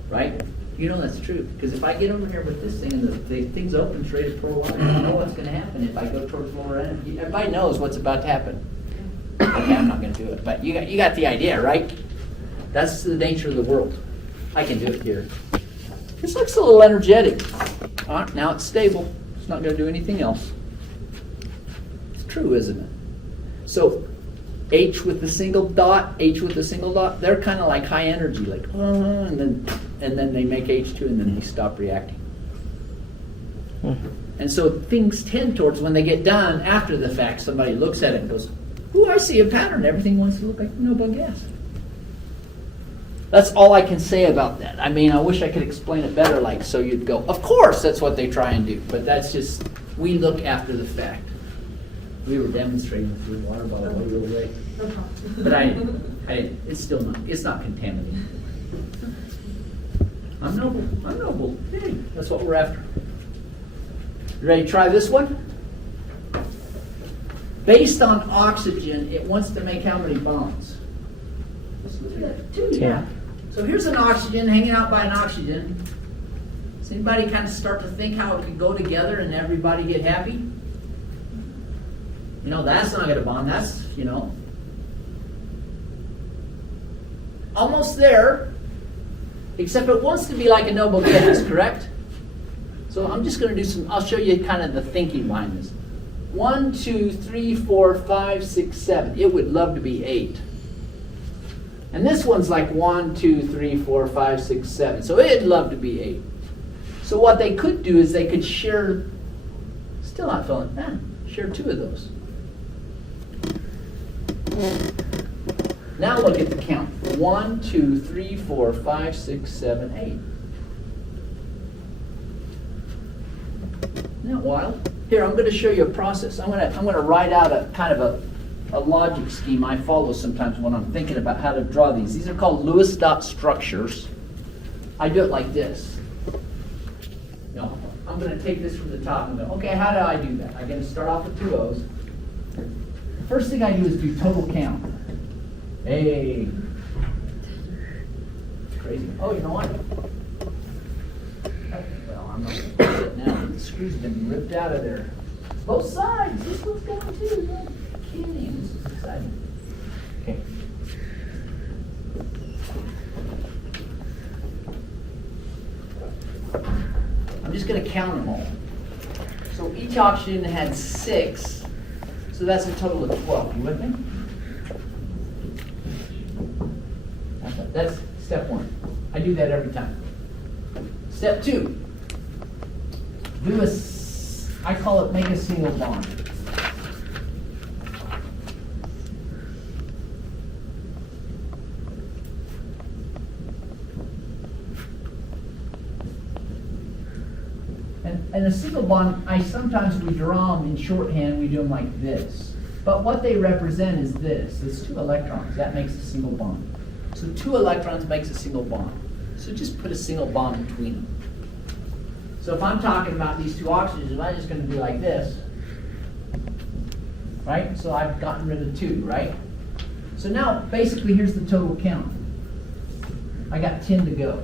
right? You know that's true, because if I get over here with this thing and the thing's open straight at pro line, I know what's going to happen if I go towards lower energy. Everybody knows what's about to happen. Okay, I'm not going to do it, but you got the idea, right? That's the nature of the world. I can do it here. This looks a little energetic. Now it's stable. It's not going to do anything else. It's true, isn't it? So H with the single dot, they're kind of like high energy, like, and then they make H2 and then they stop reacting. And so things tend towards, when they get done after the fact, somebody looks at it and goes, ooh, I see a pattern. Everything wants to look like noble gas. That's all I can say about that. I mean, I wish I could explain it better, like, so you'd go, of course that's what they try and do. But that's just, we look after the fact. We were demonstrating through water bottle while we were away. But it's not contaminated. I'm noble. Hey, that's what we're after. You ready to try this one? Based on oxygen, it wants to make how many bonds? Two, yeah. So here's an oxygen hanging out by an oxygen. Does anybody kind of start to think how it could go together and everybody get happy? That's not going to bond. That's, almost there, except it wants to be like a noble gas, correct? So I'm just going to do I'll show you kind of the thinking behind this. 1, 2, 3, 4, 5, 6, 7. It would love to be 8. And this one's like 1, 2, 3, 4, 5, 6, 7. So it'd love to be 8. So what they could do is they could share, still not filling, share 2 of those. Now look at the count. 1, 2, 3, 4, 5, 6, 7, 8. Isn't that wild? Here, I'm going to show you a process. I'm going to write out a kind of a logic scheme I follow sometimes when I'm thinking about how to draw these. These are called Lewis dot structures. I do it like this. I'm going to take this from the top and go, okay, how do I do that? I'm going to start off with 2 O's. First thing I do is do total count. Hey. Crazy. Oh, you know what? Well, I'm not going to do it now. The screws have been ripped out of there. Both sides. This one's going too. No kidding. This is exciting. Okay. I'm just going to count them all. So each oxygen had 6. So that's a total of 12. You with me? That's step 1. I do that every time. Step 2. I call it make a single bond. And a single bond, sometimes we draw them in shorthand, we do them like this. But what they represent is this. It's 2 electrons. That makes a single bond. So 2 electrons makes a single bond. So just put a single bond between them. So if I'm talking about these two oxygens, I'm just going to be like this. Right? So I've gotten rid of 2, right? So now, basically, here's the total count. I got 10 to go.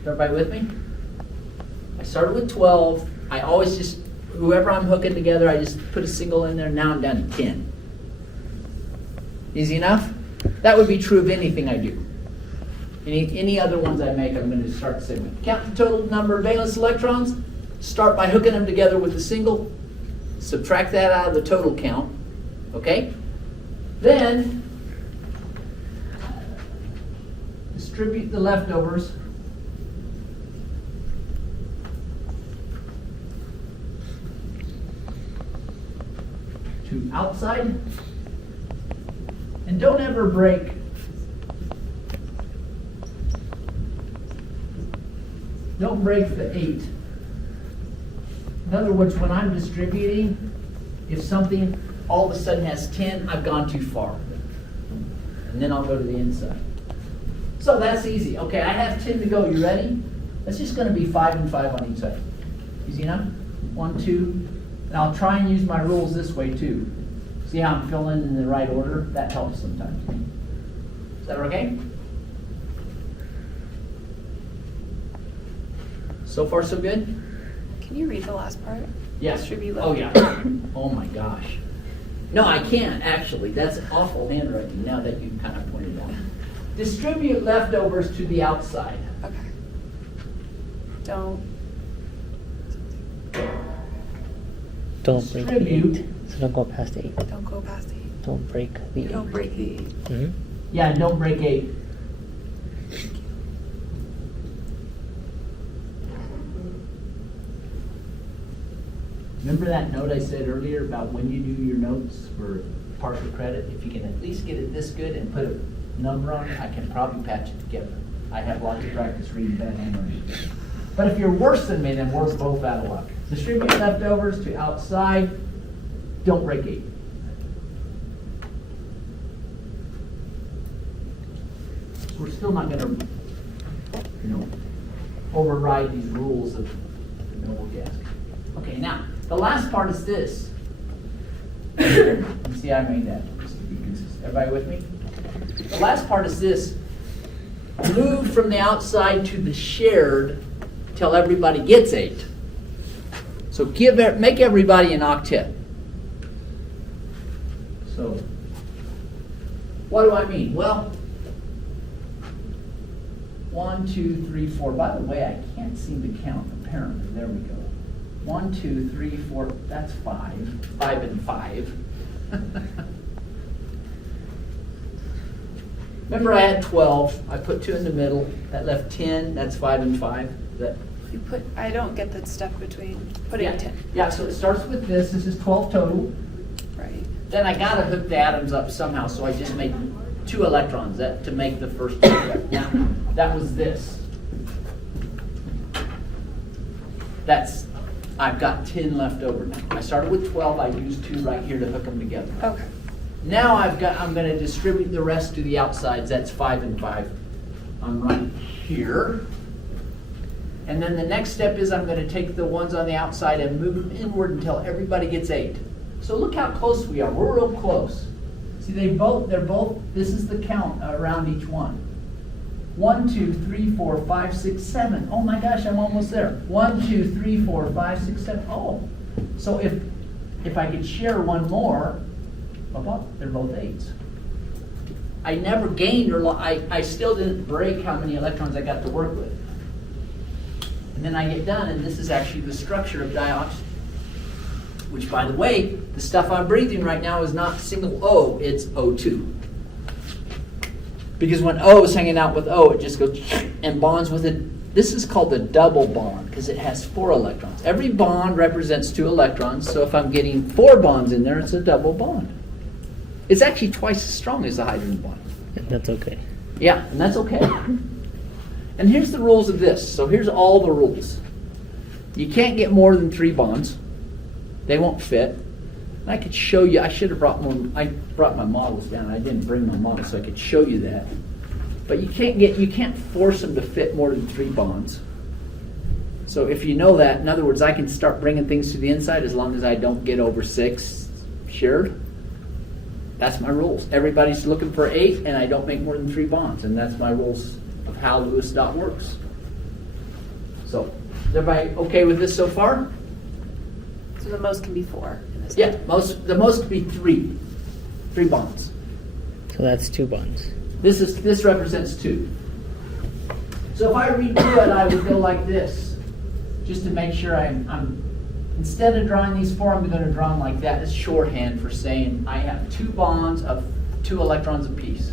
Is everybody with me? I started with 12. I always just, whoever I'm hooking together, I just put a single in there. Now I'm down to 10. Easy enough? That would be true of anything I do. Any other ones I make, I'm going to start the same way. Count the total number of valence electrons. Start by hooking them together with a single. Subtract that out of the total count. Okay? Then, distribute the leftovers to outside. And don't ever break the 8. In other words, when I'm distributing, if something all of a sudden has 10, I've gone too far. And then I'll go to the inside. So that's easy. Okay, I have 10 to go. You ready? That's just going to be 5 and 5 on each side. Easy enough? 1, 2. And I'll try and use my rules this way too. See how I'm filling in the right order? That helps sometimes. Is that okay? So far, so good? Can you read the last part? Yes. Distribute Oh, leftovers. yeah. Oh, my gosh. No, I can't, actually. That's awful handwriting now that you've kind of pointed out. Distribute leftovers to the outside. Okay. Don't. Don't break the Distribute. 8. So don't go past 8. Don't go past 8. Don't break the 8. Don't break the 8. Mm-hmm. Yeah, and don't break 8. Remember that note I said earlier about when you do your notes for partial credit? If you can at least get it this good and put a number on it, I can probably patch it together. I have lots of practice reading bad handwriting. But if you're worse than me, then we're both out of luck. Distribute leftovers to outside. Don't break 8. We're still not going to, override these rules of the noble gas. Okay, now, the last part is this. You see, I made that just to be consistent. Everybody with me? The last part is this. Move from the outside to the shared till everybody gets 8. So make everybody an octet. So, what do I mean? Well, 1, 2, 3, 4. By the way, I can't seem to count, apparently. There we go. 1, 2, 3, 4. That's 5. 5 and 5. Remember, I had 12. I put 2 in the middle. That left 10. That's 5 and 5. You put. I don't get that step between putting 10. Yeah, so it starts with this. This is 12 total. Right. Then I got to hook the atoms up somehow, so I just made 2 electrons to make the first one. Now, that was this. I've got 10 left over now. I started with 12. I used 2 right here to hook them together. Okay. Now I'm going to distribute the rest to the outsides. That's 5 and 5. I'm right here. And then the next step is I'm going to take the ones on the outside and move them inward until everybody gets 8. So look how close we are. We're real close. See, they're both, this is the count around each one. 1, 2, 3, 4, 5, 6, 7. Oh my gosh, I'm almost there. 1, 2, 3, 4, 5, 6, 7. Oh, so if I could share one more, they're both 8s. I never gained I still didn't break how many electrons I got to work with. And then I get done, and this is actually the structure of dioxide. Which, by the way, the stuff I'm breathing right now is not single O, it's O2. Because when O is hanging out with O, it just goes and bonds with it. This is called a double bond because it has 4 electrons. Every bond represents 2 electrons, so if I'm getting 4 bonds in there, it's a double bond. It's actually twice as strong as the hydrogen bond. And that's okay. Yeah, and that's okay. And here's the rules of this. So here's all the rules. You can't get more than 3 bonds. They won't fit. And I could show you, I should have brought more, I brought my models down. I didn't bring my models so I could show you that. But you can't force them to fit more than 3 bonds. So if you know that, in other words, I can start bringing things to the inside as long as I don't get over 6 shared. That's my rules. Everybody's looking for 8, and I don't make more than 3 bonds, and that's my rules of how Lewis dot works. So, is everybody okay with this so far? So the most can be 4 in this. Yeah, the most could be 3 bonds. So that's 2 bonds. This represents 2. So if I redo it, I would go like this, just to make sure I'm instead of drawing these 4, I'm going to draw them like that. It's shorthand for saying I have 2 bonds of 2 electrons apiece.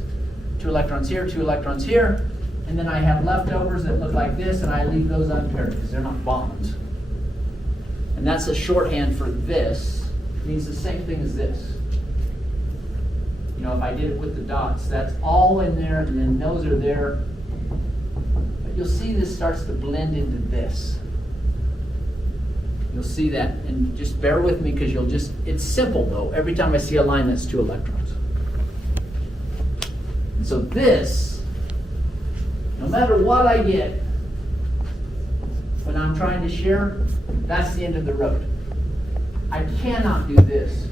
2 electrons here, 2 electrons here, and then I have leftovers that look like this, and I leave those unpaired because they're not bonds. And that's a shorthand for this. It means the same thing as this. You know, if I did it with the dots, that's all in there, and then those are there. But you'll see this starts to blend into this. You'll see that, and just bear with me because it's simple though. Every time I see a line, that's 2 electrons. And so this, no matter what I get, when I'm trying to share, that's the end of the road. I cannot do this.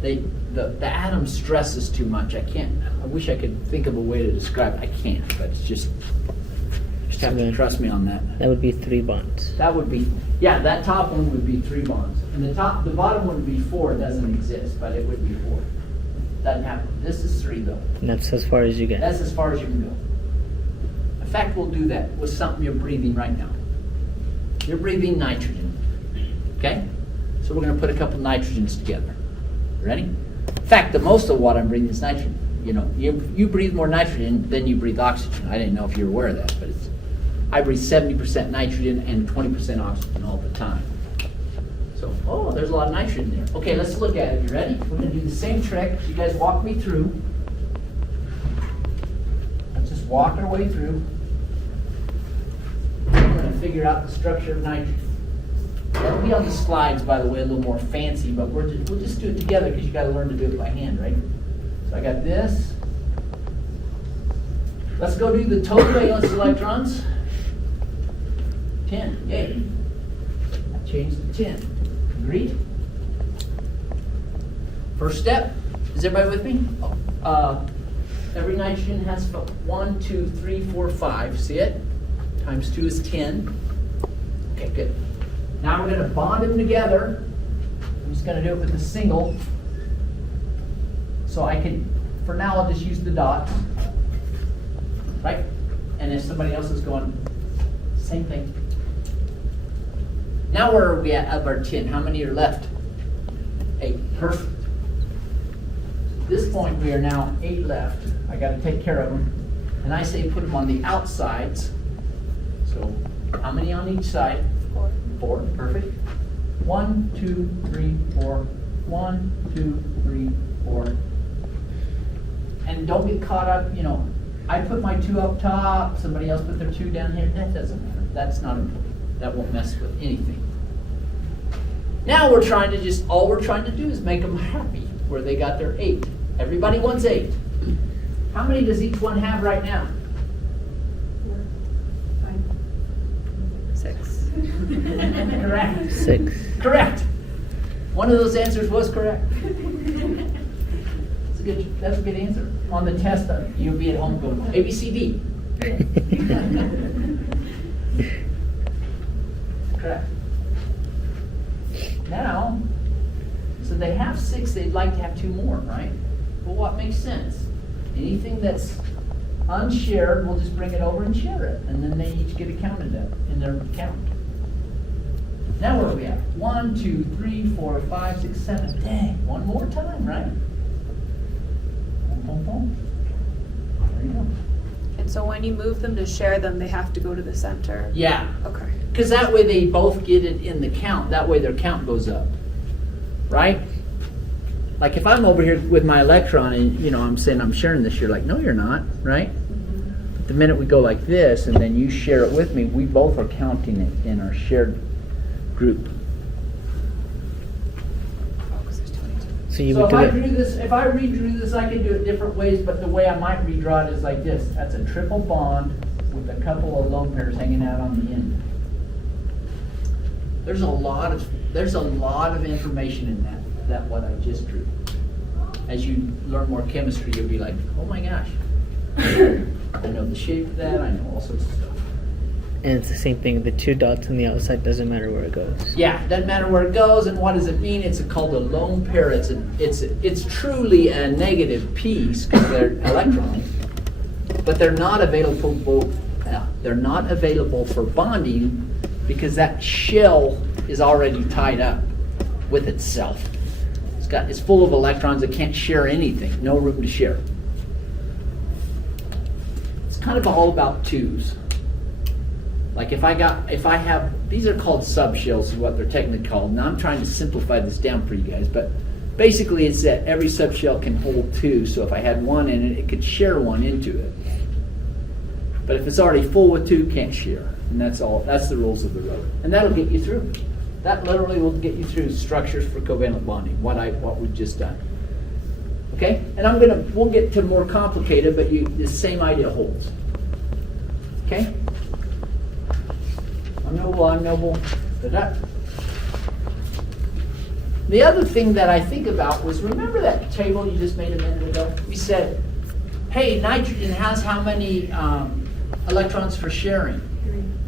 The atom stresses too much. I can't. I wish I could think of a way to describe it. I can't, but it's just have to trust me on that. That would be 3 bonds. That would be, yeah, that top one would be 3 bonds. And the bottom one would be 4. It doesn't exist, but it would be 4. Doesn't happen. This is 3 though. And that's as far as you get. That's as far as you can go. In fact, we'll do that with something you're breathing right now. You're breathing nitrogen. Okay? So we're going to put a couple nitrogens together. Ready? In fact, the most of what I'm breathing is nitrogen. You know, you breathe more nitrogen than you breathe oxygen. I didn't know if you were aware of that, but I breathe 70% nitrogen and 20% oxygen all the time. So, there's a lot of nitrogen there. Okay, let's look at it. You ready? We're going to do the same trick. You guys walk me through. Let's just walk our way through. We're going to figure out the structure of nitrogen. That'll be on the slides, by the way, a little more fancy, but we'll just do it together because you got to learn to do it by hand, right? So I got this. Let's go do the total valence electrons. 10, yay. I changed to 10. Agreed? First step, is everybody with me? Every nitrogen has 1, 2, 3, 4, 5. See it? Times 2 is 10. Okay, good. Now we're going to bond them together. I'm just going to do it with a single. So I can, for now, I'll just use the dots. Right? And if somebody else is going, same thing. Now where are we at of our 10? How many are left? 8. Perfect. At this point, we are now 8 left. I got to take care of them. And I say put them on the outsides. So how many on each side? 4. 4. Perfect. 1, 2, 3, 4. 1, 2, 3, 4. And don't get caught up, you know, I put my 2 up top, somebody else put their 2 down here. That doesn't matter. That's not important. That won't mess with anything. Now we're trying to all we're trying to do is make them happy where they got their 8. Everybody wants 8. How many does each one have right now? 6. Correct. 6. Correct. One of those answers was correct. That's a good answer. On the test, you'll be at home going, A, B, C, D. Correct. Now, so they have 6, they'd like to have 2 more, right? Well, what makes sense? Anything that's unshared, we'll just bring it over and share it. And then they each get accounted up in their count. Now where are we at? 1, 2, 3, 4, 5, 6, 7. Dang, one more time, right? Boom, boom, boom. There you go. And so when you move them to share them, they have to go to the center? Yeah. Okay. Because that way they both get it in the count. That way their count goes up. Right? Like if I'm over here with my electron and, you know, I'm saying I'm sharing this, you're like, no, you're not. Right? Mm-hmm. The minute we go like this and then you share it with me, we both are counting it in our shared group. Oh, 'cause there's 22. So you So would if do I it. drew this, if I redrew this, I could do it different ways, but the way I might redraw it is like this. That's a triple bond with a couple of lone pairs hanging out on the end. There's a lot of information in that what I just drew. As you learn more chemistry, you'll be like, oh my gosh. I know the shape of that, I know all sorts of stuff. And it's the same thing. The 2 dots on the outside doesn't matter where it goes. Yeah, doesn't matter where it goes, and what does it mean? It's called a lone pair. It's truly a negative piece because they're electrons, but they're not available. They're not available for bonding because that shell is already tied up with itself. It's full of electrons that can't share anything. No room to share. It's kind of all about 2s. Like if I have, these are called subshells is what they're technically called. Now I'm trying to simplify this down for you guys, but basically it's that every subshell can hold 2, so if I had 1 in it, it could share 1 into it. But if it's already full with 2, can't share. And that's the rules of the road. And that'll get you through. That literally will get you through structures for covalent bonding, what we've just done. Okay? And we'll get to more complicated, but the same idea holds. Okay? I'm noble. Da-da. The other thing that I think about was, remember that table you just made a minute ago? We said, hey, nitrogen has how many electrons for sharing?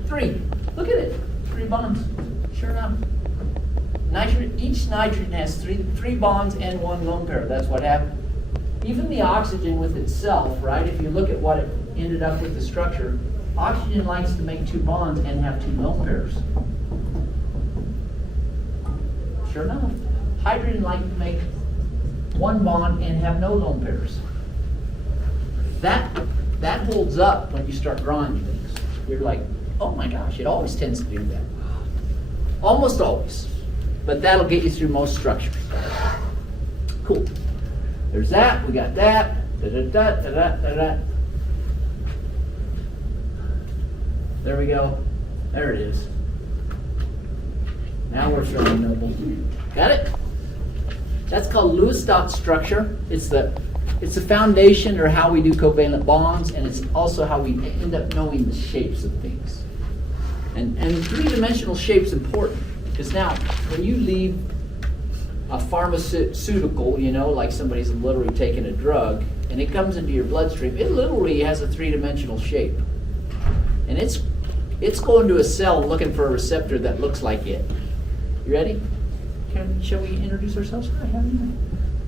3. Look at it. 3 bonds. Sure enough. Each nitrogen has 3 bonds and 1 lone pair. That's what happened. Even the oxygen with itself, right? If you look at what it ended up with the structure, oxygen likes to make 2 bonds and have 2 lone pairs. Sure enough. Hydrogen likes to make 1 bond and have no lone pairs. That holds up when you start drawing things. You're like, oh my gosh, it always tends to do that. Almost always. But that'll get you through most structures. Cool. There's that, we got that. Da-da-da-da-da-da-da. There we go. There it is. Now we're feeling noble. Got it? That's called Lewis dot structure. It's the foundation or how we do covalent bonds, and it's also how we end up knowing the shapes of things. And 3-dimensional shape's important because now when you leave a pharmaceutical, like somebody's literally taking a drug, and it comes into your bloodstream, it literally has a 3-dimensional shape. And it's going to a cell looking for a receptor that looks like it. You ready? Shall we introduce ourselves?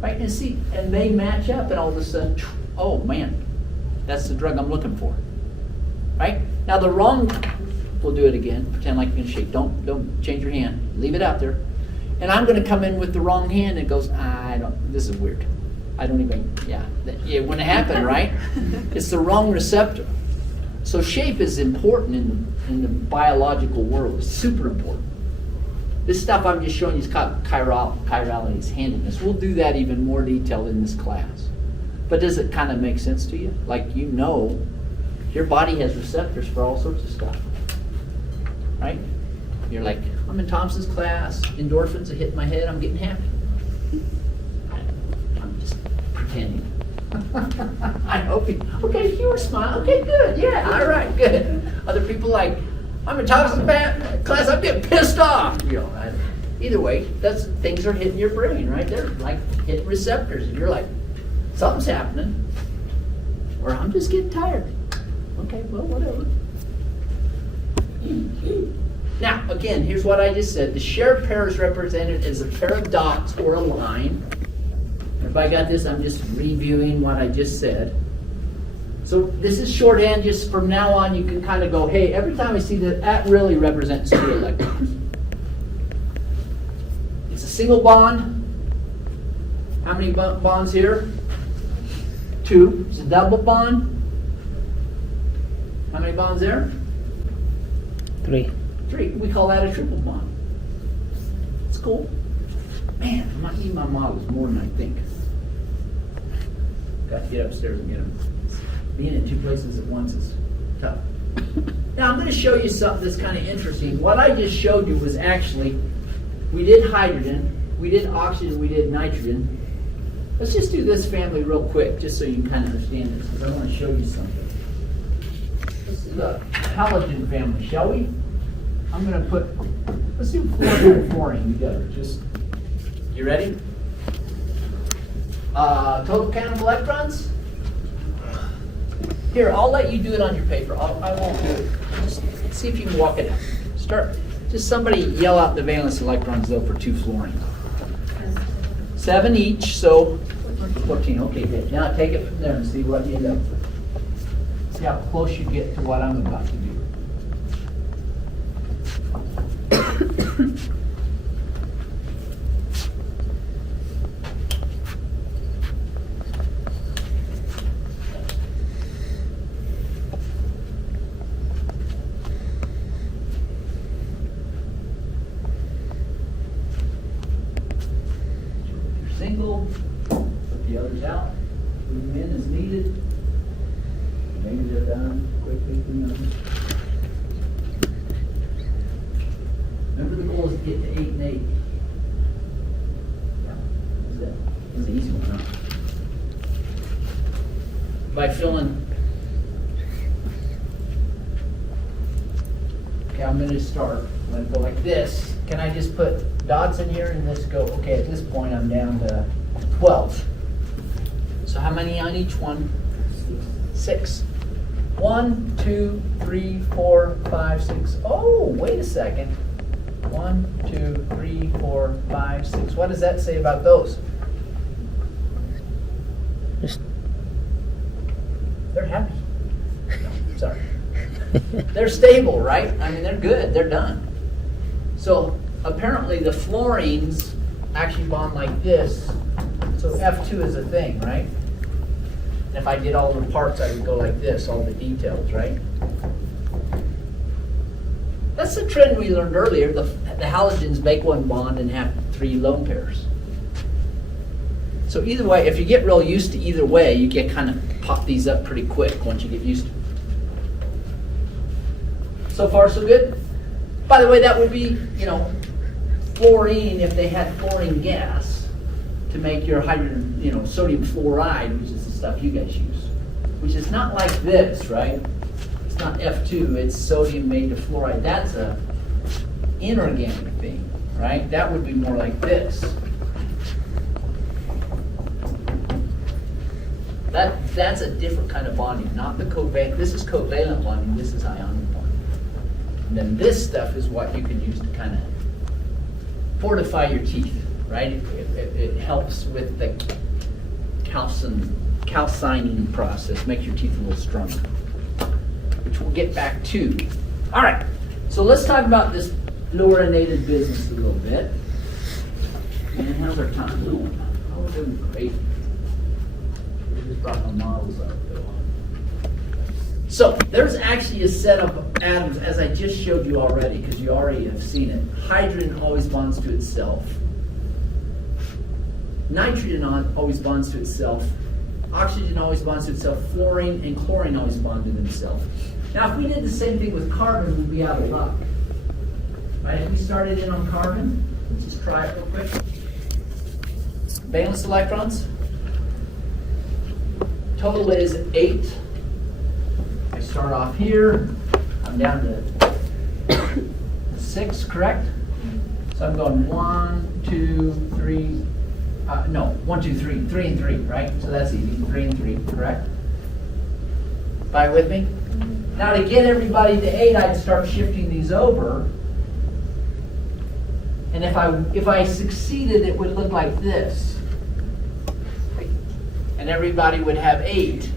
Right, and they match up, and all of a sudden, oh man, that's the drug I'm looking for. Right? Now we'll do it again. Pretend like you're gonna shake. Don't change your hand. Leave it out there. And I'm gonna come in with the wrong hand, and it goes, this is weird. It wouldn't happen, right? It's the wrong receptor. So shape is important in the biological world. It's super important. This stuff I'm just showing you is called chirality, it's handedness. We'll do that even more detail in this class. But does it kind of make sense to you? Like your body has receptors for all sorts of stuff. Right? You're like, I'm in Thompson's class, endorphins are hitting my head, I'm getting happy. I'm just pretending. I hope okay, you were smiling. Okay, good. Yeah, all right, good. Other people like, I'm in Thompson's class, I'm getting pissed off. Either way, things are hitting your brain, right? They're like hitting receptors, and you're like, something's happening, or I'm just getting tired. Okay, well, whatever. Now, again, here's what I just said. The shared pair is represented as a pair of dots or a line. Everybody got this? I'm just reviewing what I just said. So this is shorthand. Just from now on, you can kind of go, hey, every time I see that really represents 2 electrons. It's a single bond. How many bonds here? 2. It's a double bond. How many bonds there? 3. 3. We call that a triple bond. It's cool. Man, I might need my models more than I think. Got to get upstairs and get them. Being in 2 places at once is tough. Now I'm going to show you something that's kind of interesting. What I just showed you was actually, we did hydrogen, we did oxygen, we did nitrogen. Let's just do this family real quick, just so you can kind of understand this, because I want to show you something. This is the halogen family, shall we? I'm going to put, let's do fluorine and fluorine together. Just, you ready? Total count of electrons? Here, I'll let you do it on your paper. I won't do it. Just see if you can walk it out. Start. Just somebody yell out the valence electrons though for 2 fluorine. 7 each, so 14. Okay, good. Now take it from there and see what you end up with. See how close you get to what I'm about to do. Single, put the others out, put them in as needed. Maybe they're done quickly. Remember the goal is to get to 8 and 8. Yeah, that's an easy one, huh? By filling. Okay, I'm going to start. I'm going to go like this. Can I just put dots in here and let's go? Okay, at this point I'm down to 12. So how many on each one? 6. 1, 2, 3, 4, 5, 6. Oh, wait a second. 1, 2, 3, 4, 5, 6. What does that say about those? They're happy. No, sorry. They're stable, right? I mean, they're good. They're done. So apparently the fluorines actually bond like this. So F2 is a thing, right? And if I did all the parts, I would go like this, all the details, right? That's the trend we learned earlier. The halogens make one bond and have 3 lone pairs. So either way, if you get real used to either way, you get kind of pop these up pretty quick once you get used to it. So far, so good? By the way, that would be, fluorine if they had fluorine gas to make your hydrogen, sodium fluoride, which is the stuff you guys use, which is not like this, right? It's not F2, it's sodium made to fluoride. That's a inorganic thing, right? That would be more like this. That's a different kind of bonding, not the covalent. This is covalent bonding, this is ionic bonding. And then this stuff is what you can use to kind of fortify your teeth, right? It helps with the calcining process, makes your teeth a little stronger, which we'll get back to. All right, so let's talk about this fluorinated business a little bit. And how's our time going? Oh, we're doing great. We just brought my models up. So there's actually a set of atoms, as I just showed you already, because you already have seen it. Hydrogen always bonds to itself. Nitrogen always bonds to itself. Oxygen always bonds to itself. Fluorine and chlorine always bond to themselves. Now, if we did the same thing with carbon, we'd be out of luck. Right? If we started in on carbon, let's just try it real quick. Valence electrons. Total is 8. I start off here. I'm down to 6, correct? So I'm going 1, 2, 3. 1, 2, 3. 3 and 3, right? So that's easy. 3 and 3, correct? By with me? Now to get everybody to 8, I'd start shifting these over. And if I succeeded, it would look like this. And everybody would have 8.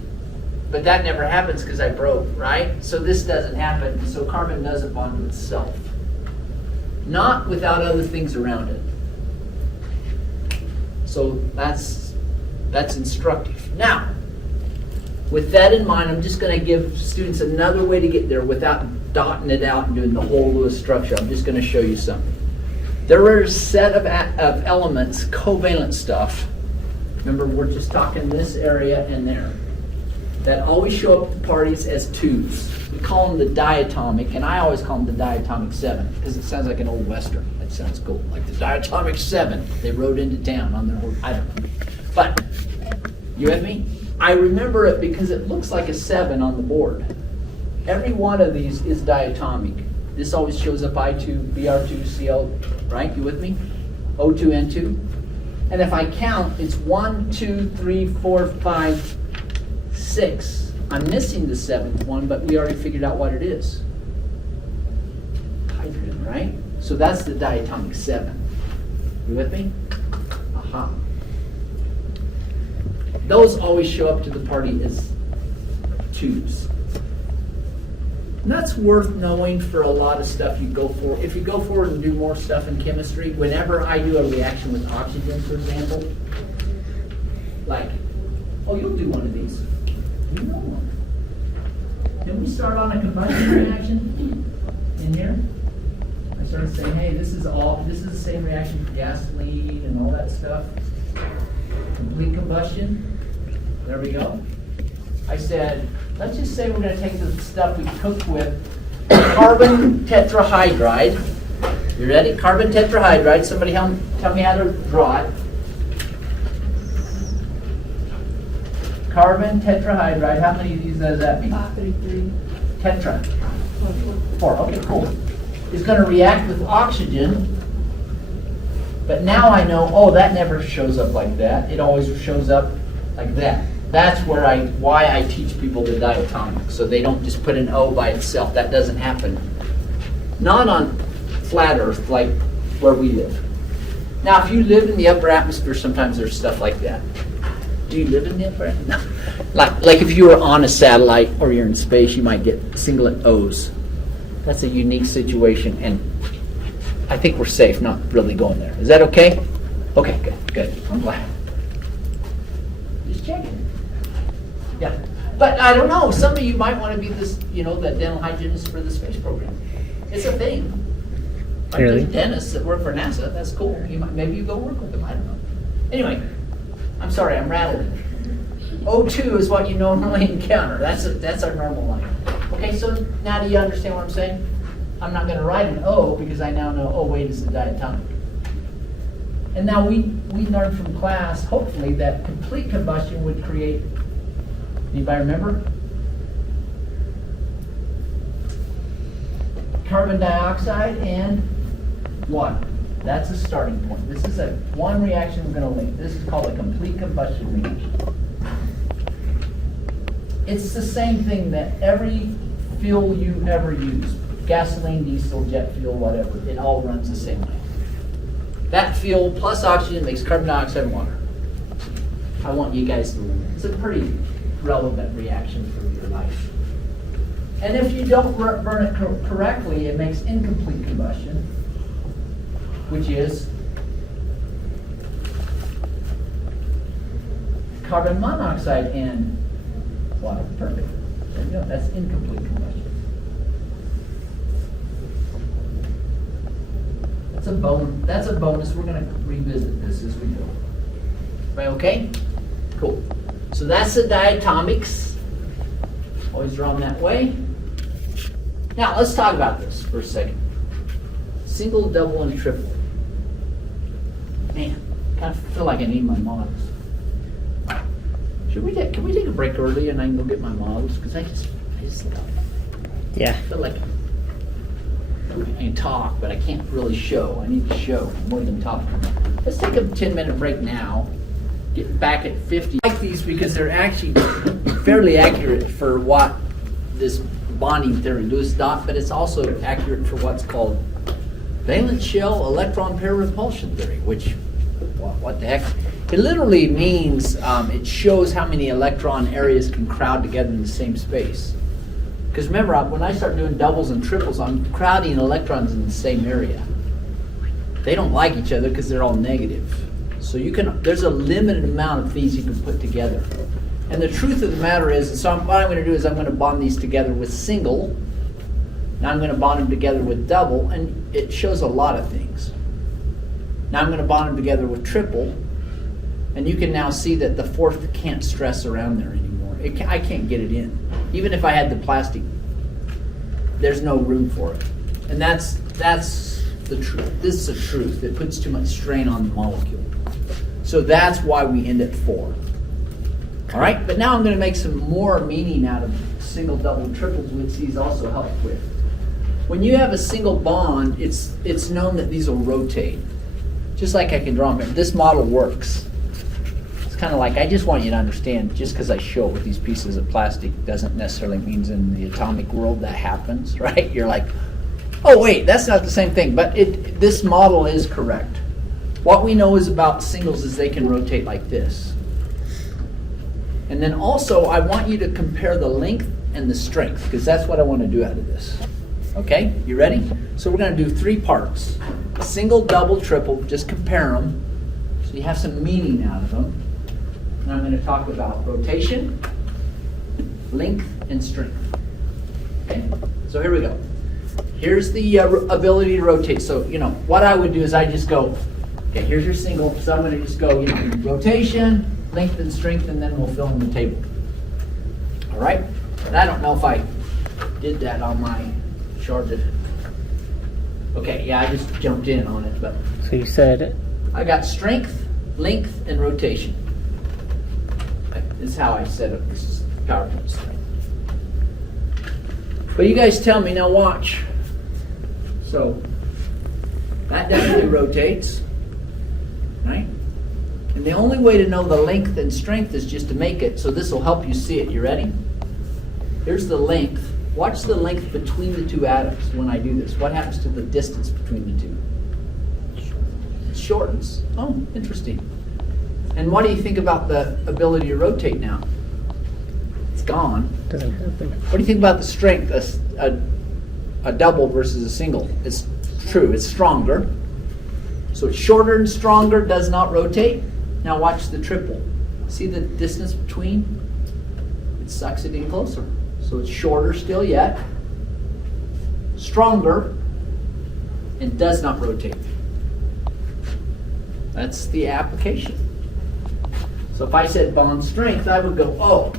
But that never happens because I broke, right? So this doesn't happen. So carbon doesn't bond to itself. Not without other things around it. So that's instructive. Now, with that in mind, I'm just going to give students another way to get there without dotting it out and doing the whole Lewis structure. I'm just going to show you something. There are a set of elements, covalent stuff. Remember, we're just talking this area and there, that always show up at parties as 2s. We call them the diatomic, and I always call them the diatomic 7 because it sounds like an old Western. That sounds cool, like the diatomic 7. They rode into town on their horse. I don't know. But, you with me? I remember it because it looks like a 7 on the board. Every one of these is diatomic. This always shows up I2, Br2, Cl, right? You with me? O2, N2. And if I count, it's 1, 2, 3, 4, 5, 6. I'm missing the 7th one, but we already figured out what it is. Hydrogen, right? So that's the diatomic 7. You with me? Aha. Those always show up to the party as 2s. And that's worth knowing for a lot of stuff you go for. If you go forward and do more stuff in chemistry, whenever I do a reaction with oxygen, for example, like, oh, you'll do one of these. You know one. Can we start on a combustion reaction in here? I started saying, hey, this is the same reaction for gasoline and all that stuff. Complete combustion. There we go. I said, let's just say we're going to take the stuff we cooked with carbon tetrahydride. You ready? Carbon tetrahydride. Somebody tell me how to draw it. Carbon tetrahydride. How many of these does that mean? 33. Tetra. 4. Okay, cool. It's going to react with oxygen. But now I know, oh, that never shows up like that. It always shows up like that. That's why I teach people the diatomic, so they don't just put an O by itself. That doesn't happen. Not on flat Earth like where we live. Now, if you live in the upper atmosphere, sometimes there's stuff like that. Do you live in the upper atmosphere? No. Like if you were on a satellite or you're in space, you might get singlet O's. That's a unique situation, and I think we're safe not really going there. Is that okay? Okay, good. I'm glad. Just checking. Yeah, but I don't know. Some of you might want to be this, the dental hygienist for the space program. It's a thing. Like Really? there's dentists that work for NASA. That's cool. Maybe you go work with them. I don't know. Anyway, I'm sorry. I'm rattling. O2 is what you normally encounter. That's our normal line. Okay, so now do you understand what I'm saying? I'm not going to write an O because I now know, oh wait, it's a diatomic. And now we learned from class, hopefully, that complete combustion would create. Anybody remember? Carbon dioxide and water. That's a starting point. This is one reaction we're going to link. This is called a complete combustion reaction. It's the same thing that every fuel you ever use, gasoline, diesel, jet fuel, whatever, it all runs the same way. That fuel plus oxygen makes carbon dioxide and water. I want you guys to learn. It's a pretty relevant reaction for your life. And if you don't burn it correctly, it makes incomplete combustion, which is carbon monoxide and water. Perfect. There you go. That's incomplete combustion. That's a bonus. We're going to revisit this as we go. Everybody okay? Cool. So that's the diatomics. Always drawn that way. Now let's talk about this for a second. Single, double, and triple. Man, I feel like I need my models. Can we take a break early and I can go get my models? Because I just Yeah. feel like I can talk, but I can't really show. I need to show more than talk. Let's take a 10-minute break now. Get back at 50. I like these because they're actually fairly accurate for what this bonding theory, Lewis dot, but it's also accurate for what's called valence shell electron pair repulsion theory, which, what the heck? It literally means it shows how many electron areas can crowd together in the same space. Because remember, when I start doing doubles and triples, I'm crowding electrons in the same area. They don't like each other because they're all negative. So there's a limited amount of things you can put together. And the truth of the matter is, so what I'm going to do is I'm going to bond these together with single. Now I'm going to bond them together with double, and it shows a lot of things. Now I'm going to bond them together with triple, and you can now see that the fourth can't stress around there anymore. I can't get it in. Even if I had the plastic, there's no room for it. And that's the truth. This is the truth. It puts too much strain on the molecule. So So that's why we end at 4. All right, but now I'm going to make some more meaning out of single, double, triples, which these also help with. When you have a single bond, it's known that these will rotate. Just like I can draw them here. This model works. It's kind of like, I just want you to understand, just because I show it with these pieces of plastic doesn't necessarily mean in the atomic world that happens, right? You're like, oh wait, that's not the same thing. But this model is correct. What we know is about singles is they can rotate like this. And then also, I want you to compare the length and the strength, because that's what I want to do out of this. Okay, you ready? So we're going to do 3 parts. Single, double, triple, just compare them so you have some meaning out of them. And I'm going to talk about rotation, length, and strength. Okay, so here we go. Here's the ability to rotate. So, what I would do is I just go, okay, here's your single. So I'm going to just go, rotation, length, and strength, and then we'll fill in the table. All right? And I don't know if I did that on my chart. Okay, yeah, I just jumped in on it, but So you said I got strength, length, and rotation. This is how I set up this PowerPoint slide. But you guys tell me, now watch. So that definitely rotates, right? And the only way to know the length and strength is just to make it, so this will help you see it. You ready? Here's the length. Watch the length between the 2 atoms when I do this. What happens to the distance between the 2? It shortens. Oh, interesting. And what do you think about the ability to rotate now? It's gone. doesn't happen. What do you think about the strength, a double versus a single? It's true, it's stronger. So it's shorter and stronger, does not rotate. Now watch the triple. See the distance between? It sucks it in closer. So it's shorter still yet, stronger, and does not rotate. That's the application. So if I said bond strength, I would go, oh,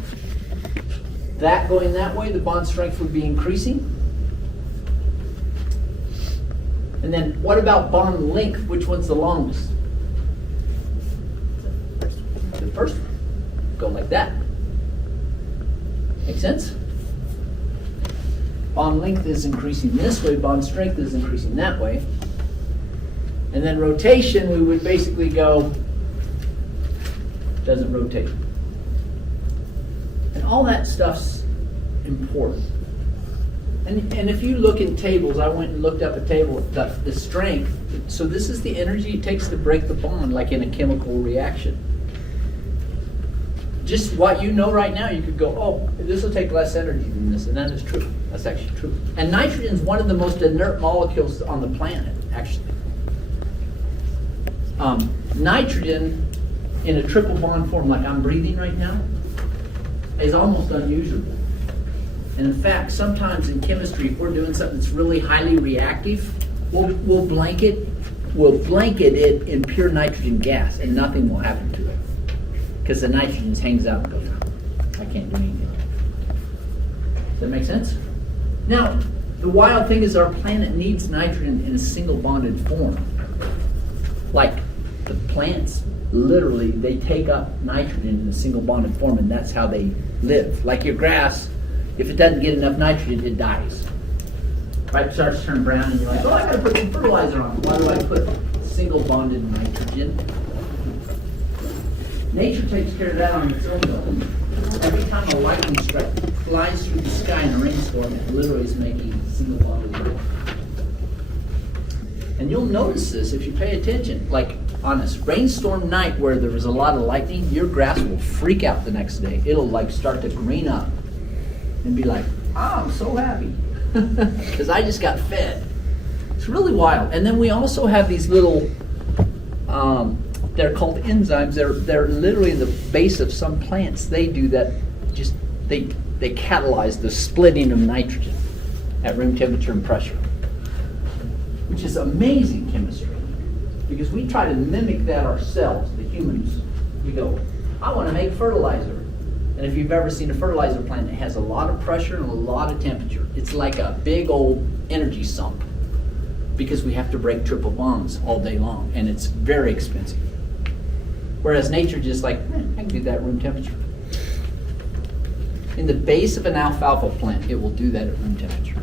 that going that way, the bond strength would be increasing. And then what about bond length? Which one's the longest? The first one. Go like that. Make sense? Bond length is increasing this way, bond strength is increasing that way. And then rotation, we would basically go, doesn't rotate. And all that stuff's important. And if you look in tables, I went and looked up a table, the strength, so this is the energy it takes to break the bond, like in a chemical reaction. Just what you know right now, you could go, oh, this will take less energy than this, and that is true. That's actually true. And nitrogen is one of the most inert molecules on the planet, actually. Nitrogen in a triple bond form, like I'm breathing right now, is almost unusable. And in fact, sometimes in chemistry, if we're doing something that's really highly reactive, we'll blanket it in pure nitrogen gas, and nothing will happen to it. Because the nitrogen hangs out and goes, I can't do anything. Does that make sense? Now, the wild thing is our planet needs nitrogen in a single bonded form. Like the plants, literally, they take up nitrogen in a single bonded form, and that's how they live. Like your grass, if it doesn't get enough nitrogen, it dies. Right? It starts to turn brown, and you're like, oh, I gotta put some fertilizer on it. Why do I put single bonded nitrogen? Nature takes care of that on its own, though. Every time a lightning strike flies through the sky in a rainstorm, it literally is making single bonded nitrogen. And you'll notice this if you pay attention. Like on a rainstorm night where there was a lot of lightning, your grass will freak out the next day. It'll like start to green up and be like, oh, I'm so happy because I just got fed. It's really wild. And then we also have these little, they're called enzymes. They're literally in the base of some plants. They do that. Just they catalyze the splitting of nitrogen at room temperature and pressure, which is amazing chemistry. Because we try to mimic that ourselves, the humans. We go, I want to make fertilizer. And if you've ever seen a fertilizer plant, it has a lot of pressure and a lot of temperature. It's like a big old energy sump because we have to break triple bonds all day long, and it's very expensive. Whereas nature just like, I can do that at room temperature. In the base of an alfalfa plant, it will do that at room temperature.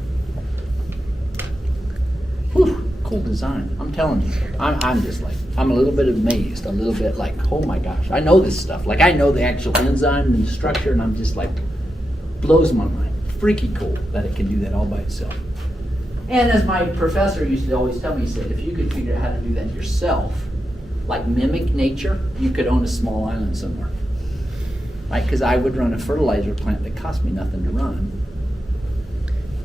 Whew, cool design. I'm telling you, I'm just like, I'm a little bit amazed, a little bit like, oh my gosh, I know this stuff. Like I know the actual enzyme and the structure, and I'm just like, blows my mind. Freaky cool that it can do that all by itself. And as my professor used to always tell me, he said, if you could figure out how to do that yourself, like mimic nature, you could own a small island somewhere. Right? Because I would run a fertilizer plant that cost me nothing to run.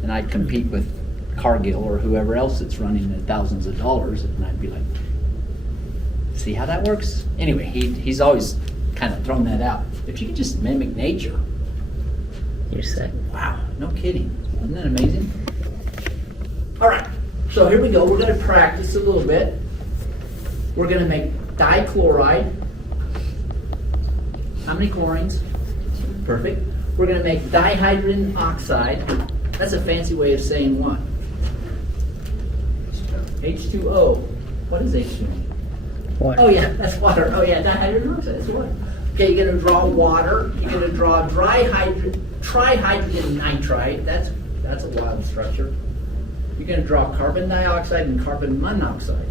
And I'd compete with Cargill or whoever else that's running at thousands of dollars, and I'd be like, see how that works? Anyway, he's always kind of thrown that out. If you could just mimic nature, You're set. wow, no kidding. Isn't that amazing? All right, so here we go. We're going to practice a little bit. We're going to make dichloride. How many chlorines? Perfect. We're going to make dihydrogen oxide. That's a fancy way of saying what? H2O. What is H2O? Water. Oh yeah, that's water. Oh yeah, dihydrogen oxide, that's water. Okay, you're going to draw water. You're going to draw trihydrogen nitride. That's a wild structure. You're going to draw carbon dioxide and carbon monoxide.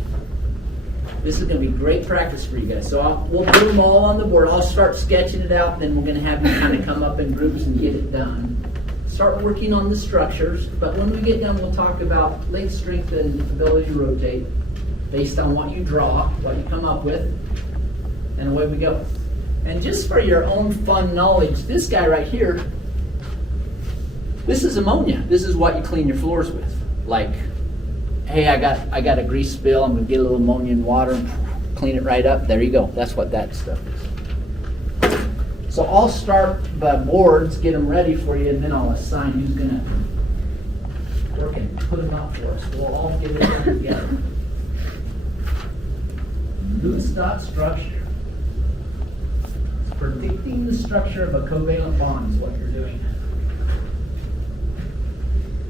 This is going to be great practice for you guys. So we'll do them all on the board. I'll start sketching it out, and then we're going to have you kind of come up in groups and get it done. Start working on the structures, but when we get done, we'll talk about length, strength, and ability to rotate based on what you draw, what you come up with, and away we go. And just for your own fun knowledge, this guy right here, this is ammonia. This is what you clean your floors with. Like, hey, I got a grease spill. I'm gonna get a little ammonia in water and clean it right up. There you go. That's what that stuff is. So I'll start the boards, get them ready for you, and then I'll assign who's gonna work and put them up for us. We'll all get it done together. Loose dot structure. It's predicting the structure of a covalent bond is what you're doing.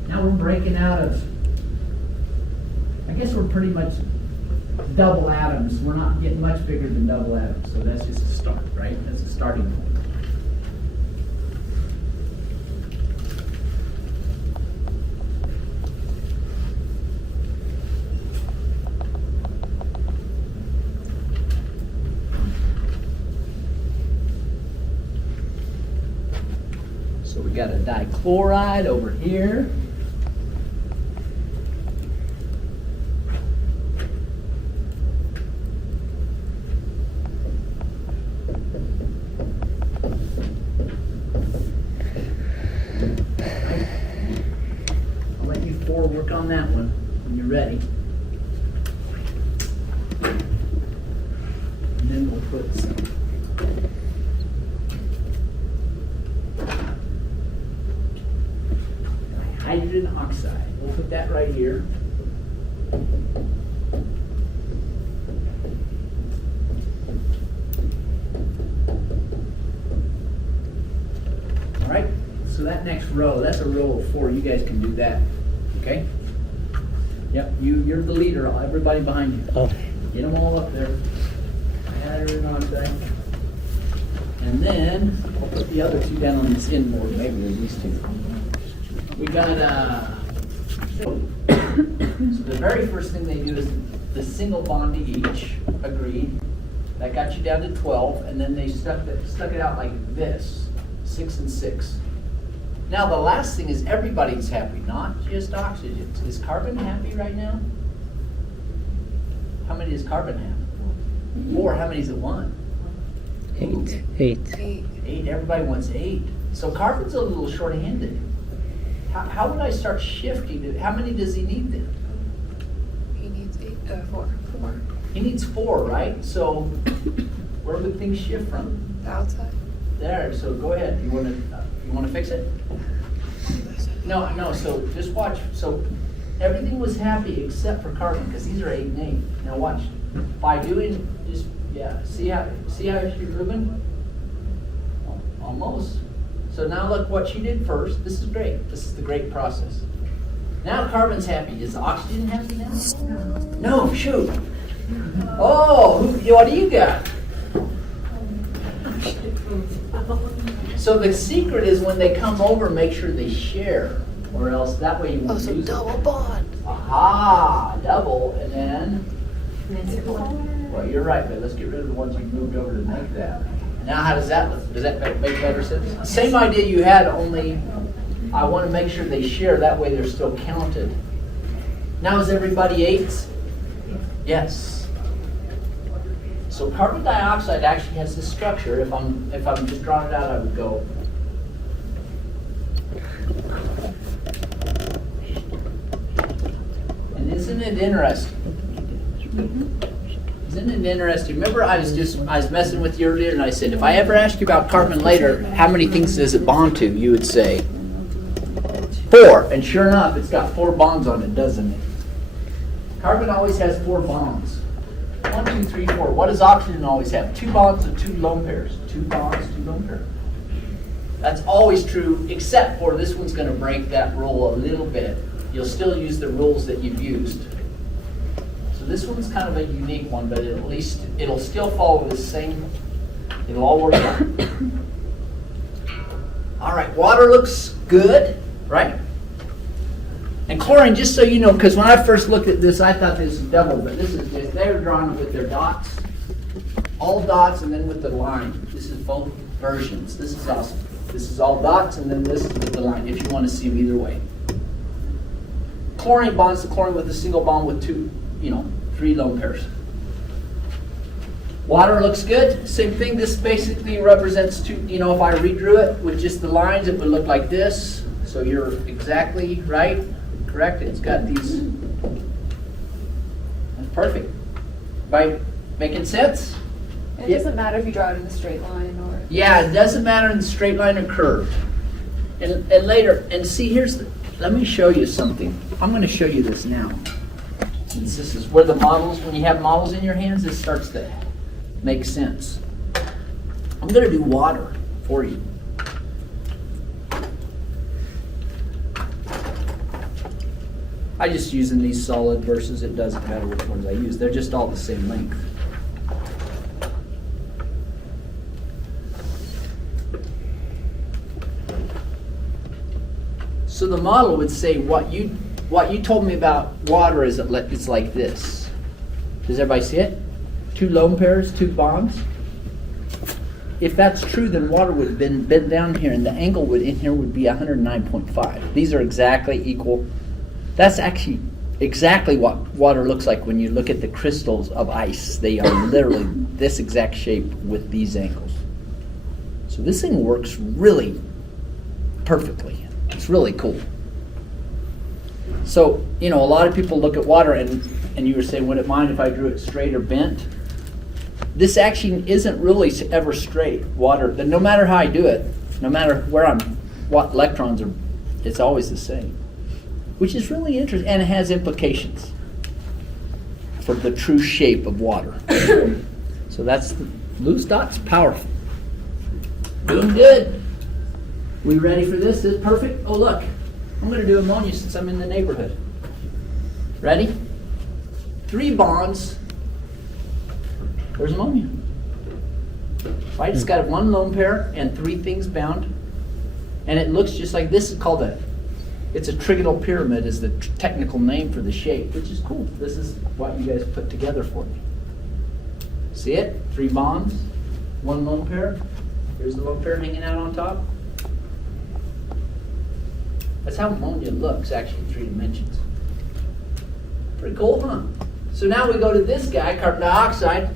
Now we're breaking out of, I guess we're pretty much double atoms. We're not getting much bigger than double atoms, so that's just a start, right? That's a starting point. So we got a dichloride over here. Work on that one when you're ready. And then we'll put some hydrogen oxide. We'll put that right here. All right, so that next row, that's a row of 4. You guys can do that. Okay? Yep, you're the leader. Everybody behind you. Oh. Get them all up there. Hydrogen oxide. And then I'll put the other 2 down on this end board. Maybe there's these 2. We got so the very first thing they do is the single bond to each. Agreed. That got you down to 12, and then they stuck it out like this, 6 and 6. Now the last thing is everybody's happy, not just oxygen. Is carbon happy right now? How many does carbon have? 4. How many does it want? 8. 8. Everybody wants 8. So carbon's a little short-handed. How would I start shifting it? How many does he need then? He needs 4. He needs 4, right? So where would things shift from? The outside. There. So go ahead. You want to fix it? No. So just watch. So everything was happy except for carbon because these are 8 and 8. Now watch. By doing just see how you're moving? Almost. So now look what she did first. This is great. This is the great process. Now carbon's happy. Is oxygen happy now? No, shoot. Oh, what do you got? So the secret is when they come over, make sure they share, or else that way you won't lose it. double bond. Aha, double, and then, well, you're right, but let's get rid of the ones you moved over to make that. Now, how does that look? Does that make better sense? Same idea you had, only I want to make sure they share, that way they're still counted. Now, is everybody 8s? Yes. So carbon dioxide actually has this structure. If I'm just drawing it out, I would go. And isn't it interesting? Isn't it interesting? Remember, I was messing with you earlier, and I said, if I ever ask you about carbon later, how many things does it bond to? You would say 4, and sure enough, it's got 4 bonds on it, doesn't it? Carbon always has 4 bonds. 1, 2, 3, 4. What does oxygen always have? 2 bonds and 2 lone pairs. 2 bonds, 2 lone pairs. That's always true, except for this one's going to break that rule a little bit. You'll still use the rules that you've used. So this one's kind of a unique one, but at least it'll still follow the same. It'll all work out. All right, water looks good, right? And chlorine, just so you know, because when I first looked at this, I thought this was double, but this is just, they were drawn with their dots. All dots and then with the line. This is both versions. This is awesome. This is all dots and then this is with the line, if you want to see them either way. Chlorine bonds to chlorine with a single bond with 2, 3 lone pairs. Water looks good. Same thing. This basically represents 2, if I redrew it with just the lines, it would look like this. So you're exactly right. Correct. It's got these. That's perfect. By making sense? It doesn't matter if you draw it in a straight line or. Yeah, it doesn't matter in the straight line or curved. And later, and see, let me show you something. I'm going to show you this now. Since this is where the models, when you have models in your hands, this starts to make sense. I'm going to do water for you. I just using these solid versus it doesn't matter which ones I use. They're just all the same length. So the model would say what you told me about water is it's like this. Does everybody see it? 2 lone pairs, 2 bonds. If that's true, then water would have been bent down here, and the angle in here would be 109.5. These are exactly equal. That's actually exactly what water looks like when you look at the crystals of ice. They are literally this exact shape with these angles. So this thing works really perfectly. It's really cool. So, a lot of people look at water and you were saying, would it mind if I drew it straight or bent? This actually isn't really ever straight. Water, no matter how I do it, no matter what electrons are, it's always the same. Which is really interesting, and it has implications for the true shape of water. So that's the loose dot's powerful. Doing good. We ready for this? This is perfect. Oh look, I'm going to do ammonia since I'm in the neighborhood. Ready? 3 bonds. Where's ammonia? Right, it's got 1 lone pair and 3 things bound, and it looks just like this. Is called it's a trigonal pyramid is the technical name for the shape, which is cool. This is what you guys put together for me. See it? 3 bonds, 1 lone pair. Here's the lone pair hanging out on top. That's how ammonia looks actually in 3 dimensions. Pretty cool, huh? So now we go to this guy, carbon dioxide.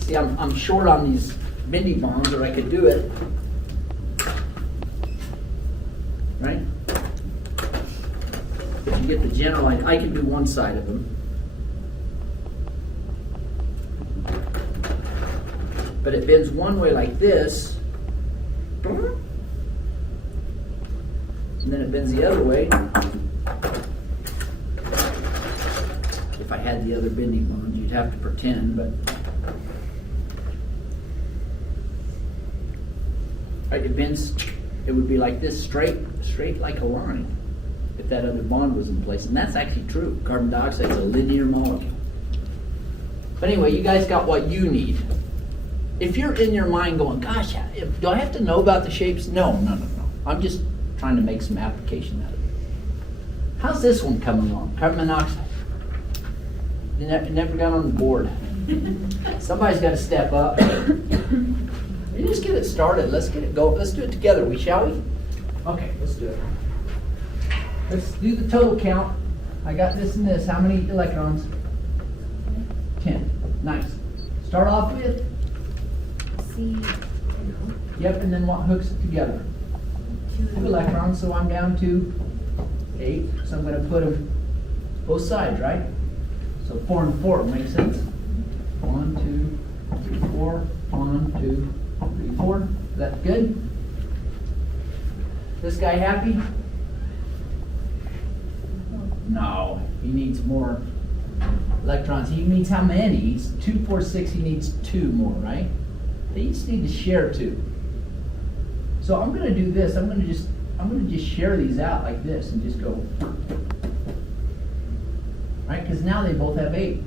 See, I'm short on these bendy bonds, or I could do it. Right? But you get the general line. I can do one side of them. But it bends one way like this. And then it bends the other way. If I had the other bending bond, you'd have to pretend, but. Right, it bends, it would be like this, straight like a line, if that other bond was in place. And that's actually true. Carbon dioxide is a linear molecule. But anyway, you guys got what you need. if you're in your mind going, gosh, do I have to know about the shapes? No. I'm just trying to make some application out of it. How's this one coming along? Carbon monoxide. It never got on the board. Somebody's got to step up. You just get it started. Let's get it going. Let's do it together, shall we? Okay, let's do it. Let's do the total count. I got this and this. How many electrons? 10. Nice. Start off with? C. Yep, and then what hooks it together? 2 electrons, so I'm down to 8. So I'm going to put them both sides, right? So 4 and 4 makes sense. 1, 2, 3, 4. 1, 2, 3, 4. Is that good? This guy happy? No, he needs more electrons. He needs how many? He's 2, 4, 6. He needs 2 more, right? They each need to share 2. So I'm going to do this. I'm going to just share these out like this and just go, right? Because now they both have 8.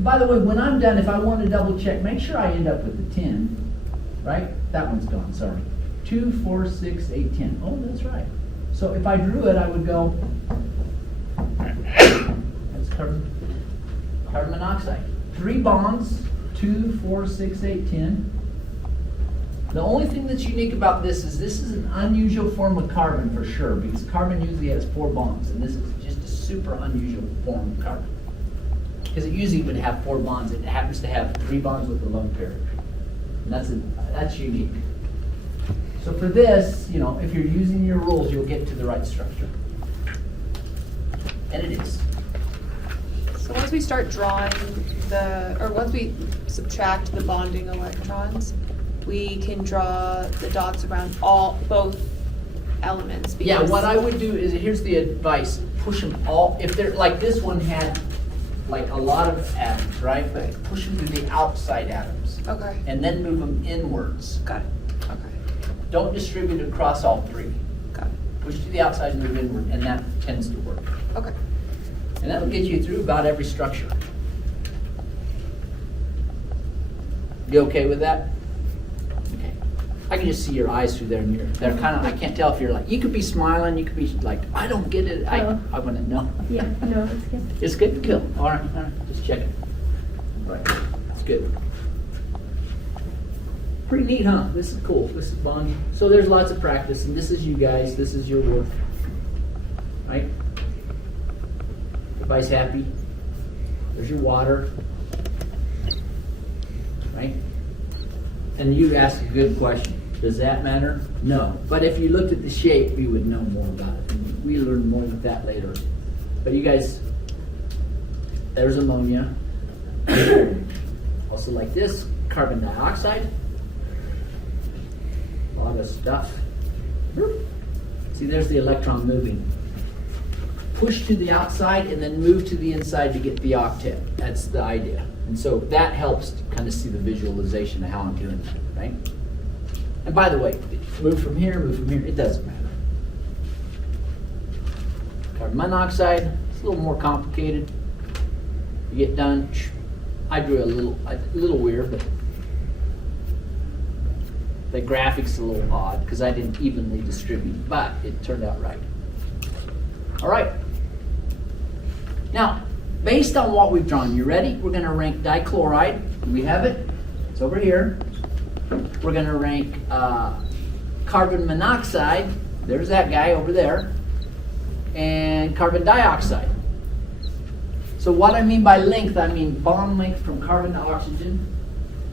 By the way, when I'm done, if I want to double check, make sure I end up with the 10, right? That one's gone, sorry. 2, 4, 6, 8, 10. Oh, that's right. So if I drew it, I would go, that's carbon monoxide. 3 bonds, 2, 4, 6, 8, 10. The only thing that's unique about this is an unusual form of carbon for sure, because carbon usually has 4 bonds, and this is just a super unusual form of carbon. Because it usually would have 4 bonds. It happens to have 3 bonds with a lone pair. And that's unique. So for this, if you're using your rules, you'll get to the right structure. And it is. So once we start drawing once we subtract the bonding electrons, we can draw the dots around both elements. Yeah, what I would do is, here's the advice, push them all, if they're, like this one had like a lot of atoms, right? But push them to the outside atoms. Okay. And then move them inwards. Got it. Okay. Don't distribute it across all 3. Got it. Push to the outside and move inward, and that tends to work. Okay. And that'll get you through about every structure. You okay with that? Okay. I can just see your eyes through there, and they're kind of, I can't tell if you're like, you could be smiling, you could be like, I don't get it. I want to know. Yeah, no, it's good. It's good? Cool. All right. Just checking. Right. It's good. Pretty neat, huh? This is cool. This is bonding. So there's lots of practice, and this is you guys. This is your work. Right? Everybody's happy. There's your water. Right? And you asked a good question. Does that matter? No. But if you looked at the shape, you would know more about it. And we learn more with that later. But you guys, there's ammonia. Also like this, carbon dioxide. A lot of stuff. See, there's the electron moving. Push to the outside and then move to the inside to get the octet. That's the idea. And so that helps to kind of see the visualization of how I'm doing that, right? And by the way, move from here, it doesn't matter. Carbon monoxide, it's a little more complicated. You get done, I drew a little weird, but the graphic's a little odd because I didn't evenly distribute, but it turned out right. All right. Now, based on what we've drawn, you ready? We're going to rank dichloride. Do we have it? It's over here. We're going to rank carbon monoxide. There's that guy over there. And carbon dioxide. So what I mean by length, I mean bond length from carbon to oxygen.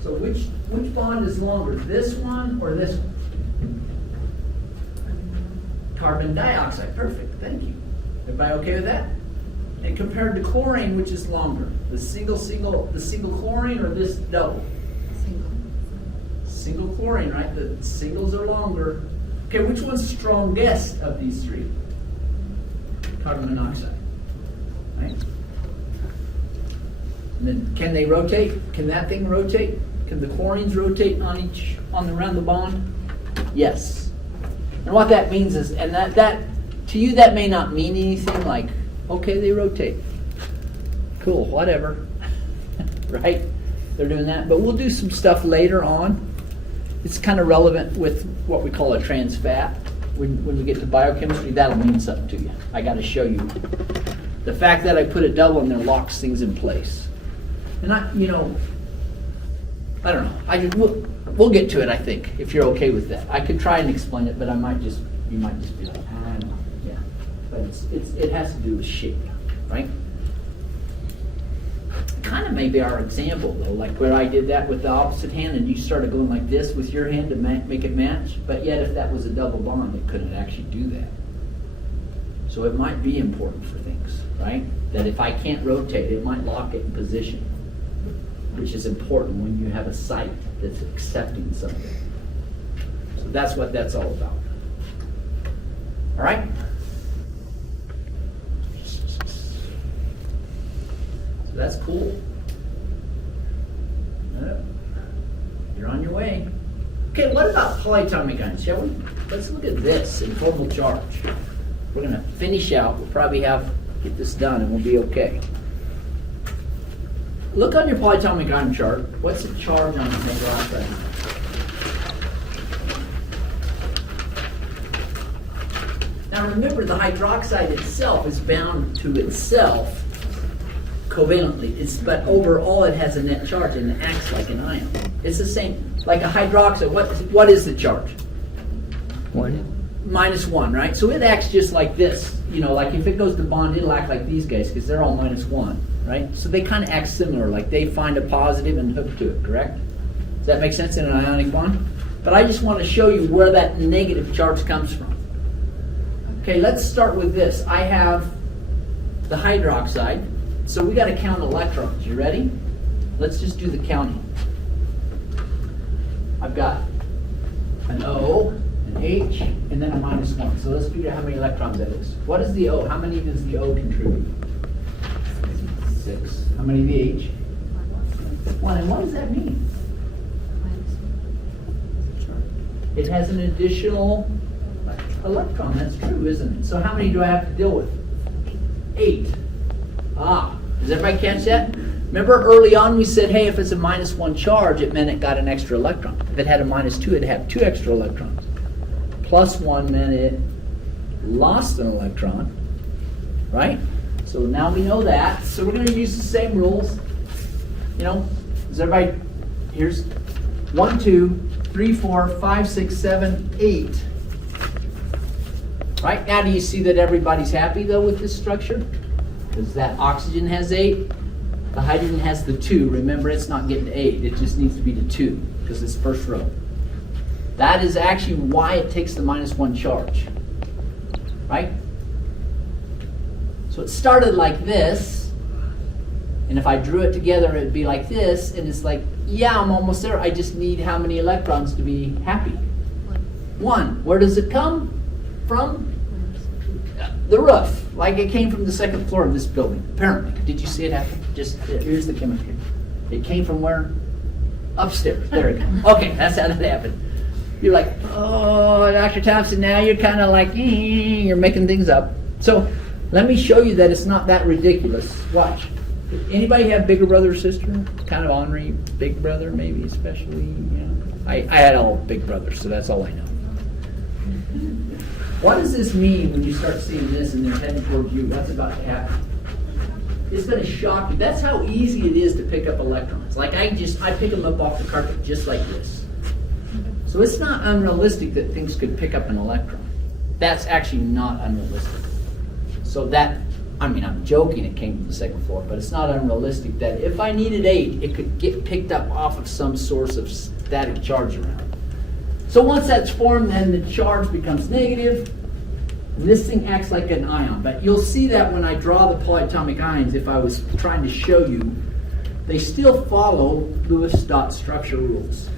So which bond is longer, this one or this one? Carbon dioxide. Perfect. Thank you. Everybody okay with that? And compared to chlorine, which is longer? The single chlorine or this double? Single chlorine, right? The singles are longer. Okay, which one's strongest of these 3? Carbon monoxide, right? And then can they rotate? Can that thing rotate? Can the chlorines rotate around the bond? Yes. And what that means is, and that to you that may not mean anything, like, okay, they rotate. Cool, whatever. Right? They're doing that, but we'll do some stuff later on. It's kind of relevant with what we call a trans fat. When we get to biochemistry, that'll mean something to you. I got to show you. The fact that I put a double in there locks things in place. And I don't know. We'll get to it, I think, if you're okay with that. I could try and explain it, but you might just be like, I don't know. Yeah. But it has to do with shape, right? Kind of maybe our example though, like where I did that with the opposite hand and you started going like this with your hand to make it match, but yet if that was a double bond, it couldn't actually do that. So it might be important for things, right? That if I can't rotate, it might lock it in position, which is important when you have a site that's accepting something. So that's what that's all about. All right? That's cool. You're on your way. Okay, what about polyatomic ions, shall we? Let's look at this, informal charge. We're going to finish out. We'll probably get this done and we'll be okay. Look on your polyatomic ion chart. What's the charge on the hydroxide? Now remember, the hydroxide itself is bound to itself covalently, but overall it has a net charge and it acts like an ion. It's the same, like a hydroxide. What is the charge? 1. -1, right? So it acts just like this. Like if it goes to bond, it'll act like these guys because they're all -1, right? So they kind of act similar, like they find a positive and hook to it, correct? Does that make sense in an ionic bond? But I just want to show you where that negative charge comes from. Okay, let's start with this. I have the hydroxide. So we got to count electrons. You ready? Let's just do the counting. I've got an O, an H, and then a -1. So let's figure out how many electrons that is. What is the O? How many does the O contribute? 6. How many the H? 1. And what does that mean? It has an additional electron. That's true, isn't it? So how many do I have to deal with? 8. Does everybody catch that? Remember early on we said, hey, if it's a -1 charge, it meant it got an extra electron. If it had a -2, it'd have 2 extra electrons. +1 meant it lost an electron, right? So now we know that. So we're going to use the same rules. Is everybody, here's 1, 2, 3, 4, 5, 6, 7, 8. Right now, do you see that everybody's happy though with this structure? Because that oxygen has 8, the hydrogen has the 2. Remember, it's not getting to 8, it just needs to be to 2, because it's first row. That is actually why it takes the -1 charge, right? So it started like this, and if I drew it together, it'd be like this, and it's like, yeah, I'm almost there, I just need how many electrons to be happy? 1. Where does it come from? The roof. Like it came from the 2nd floor of this building, apparently. Did you see it happen? Here's the chemistry. It came from where? Upstairs. There it goes. Okay, that's how that happened. You're like, oh, Dr. Thompson, now you're kind of like, you're making things up. So let me show you that it's not that ridiculous. Watch. Anybody have bigger brother or sister? Kind of ornery big brother, maybe, especially. I had all big brothers, so that's all I know. What does this mean when you start seeing this and they're heading towards you? What's about to happen? It's going to shock you. That's how easy it is to pick up electrons. Like I pick them up off the carpet just like this. So it's not unrealistic that things could pick up an electron. That's actually not unrealistic. So I'm joking it came from the 2nd floor, but it's not unrealistic that if I needed 8, it could get picked up off of some source of static charge around. So once that's formed, then the charge becomes negative, and this thing acts like an ion. But you'll see that when I draw the polyatomic ions, if I was trying to show you, they still follow Lewis dot structure rules.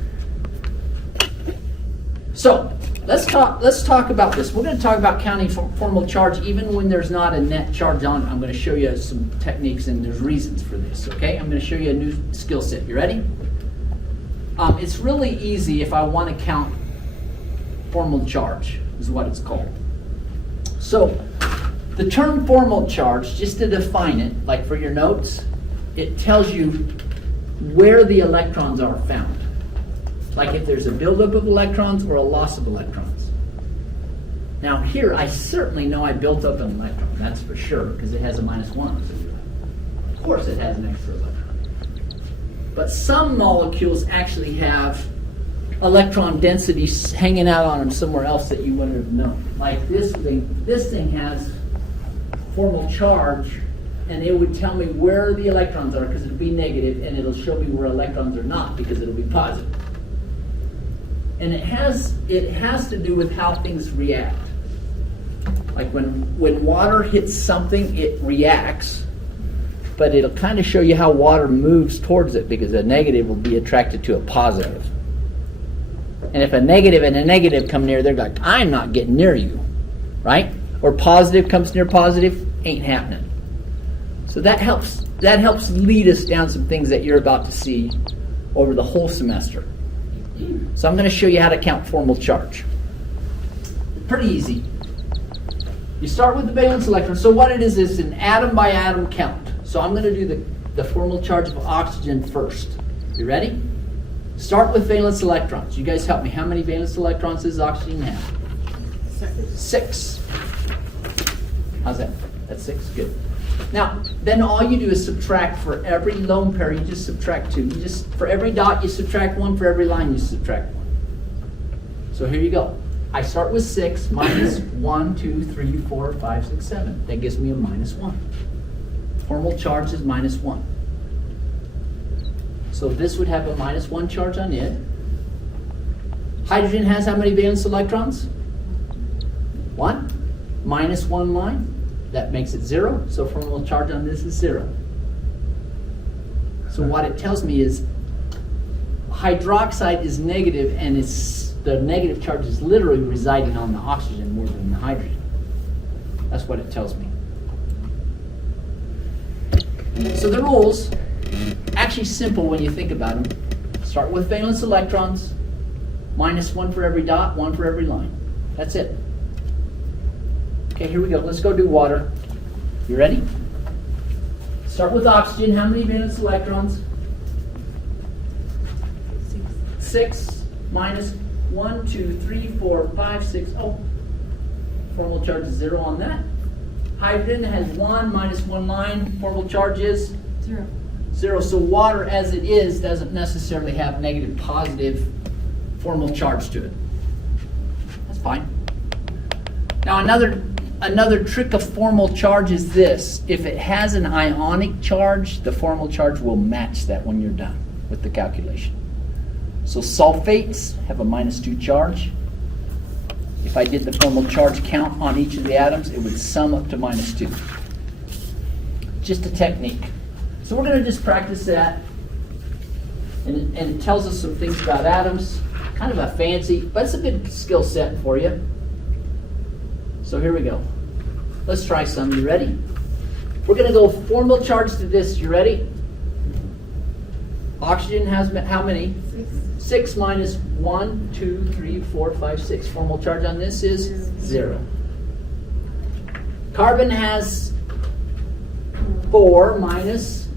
So let's talk about this. We're going to talk about counting formal charge even when there's not a net charge on it. I'm going to show you some techniques and there's reasons for this, okay? I'm going to show you a new skill set. You ready? It's really easy if I want to count formal charge, is what it's called. So the term formal charge, just to define it, like for your notes, it tells you where the electrons are found. Like if there's a buildup of electrons or a loss of electrons. Now here, I certainly know I built up an electron, that's for sure, because it has a -1. Of course it has an extra electron. But some molecules actually have electron densities hanging out on them somewhere else that you wouldn't have known. Like this thing has formal charge, and it would tell me where the electrons are because it'll be negative, and it'll show me where electrons are not because it'll be positive. And it has to do with how things react. Like when water hits something, it reacts, but it'll kind of show you how water moves towards it because a negative will be attracted to a positive. And if a negative and a negative come near, they're like, I'm not getting near you, right? Or positive comes near positive, ain't happening. So that helps lead us down some things that you're about to see over the whole semester. So I'm going to show you how to count formal charge. Pretty easy. You start with the valence electron. So what it is an atom by atom count. So I'm going to do the formal charge of oxygen first. You ready? Start with valence electrons. You guys help me. How many valence electrons does oxygen have? 6. How's that? That's 6? Good. Now, then all you do is subtract for every lone pair. You just subtract 2. For every dot, you subtract 1. For every line, you subtract 1. So here you go. I start with 6 minus 1, 2, 3, 4, 5, 6, 7. That gives me a -1. Formal charge is -1. So this would have a -1 charge on it. Hydrogen has how many valence electrons? 1. -1 line. That makes it 0. So formal charge on this is 0. So what it tells me is hydroxide is negative, and the negative charge is literally residing on the oxygen more than the hydrogen. That's what it tells me. So the rules, actually simple when you think about them. Start with valence electrons, -1 for every dot, 1 for every line. That's it. Okay, here we go. Let's go do water. You ready? Start with oxygen. How many valence electrons? 6 minus 1, 2, 3, 4, 5, 6. Oh, formal charge is 0 on that. Hydrogen has 1 minus 1 line. Formal charge is 0. So water as it is doesn't necessarily have negative, positive formal charge to it. That's fine. Now another trick of formal charge is this. If it has an ionic charge, the formal charge will match that when you're done with the calculation. So sulfates have a -2 charge. If I did the formal charge count on each of the atoms, it would sum up to -2. Just a technique. So we're going to just practice that. And it tells us some things about atoms. Kind of a fancy, but it's a good skill set for you. So here we go. Let's try some. You ready? We're going to go formal charge to this. You ready? Oxygen has how many? 6 minus 1, 2, 3, 4, 5, 6. Formal charge on this is 0. Carbon has 4 minus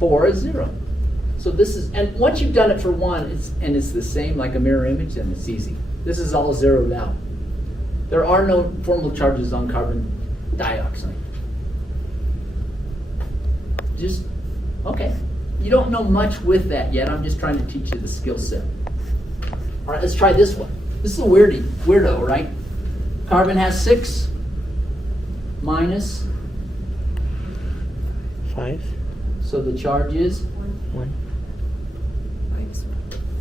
4 is 0. So this is, and once you've done it for 1, it's the same like a mirror image, then it's easy. This is all zeroed out. There are no formal charges on carbon dioxide. Just, okay. You don't know much with that yet. I'm just trying to teach you the skill set. All right, let's try this one. This is a weirdo, right? Carbon has 6 minus 5. So the charge is 1.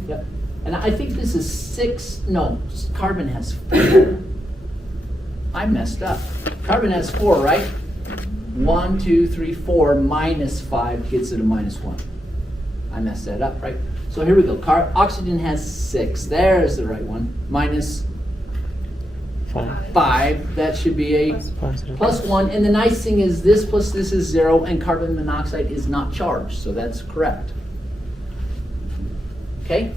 Yep. And I think this is 6. No, carbon has 4. I messed up. Carbon has 4, right? 1, 2, 3, 4 minus 5 gets it a -1. I messed that up, right? So here we go. Oxygen has 6. There's the right one. Minus 5. That should be a Positive. +1. And the nice thing is this plus this is 0, and carbon monoxide is not charged. So that's correct. Okay?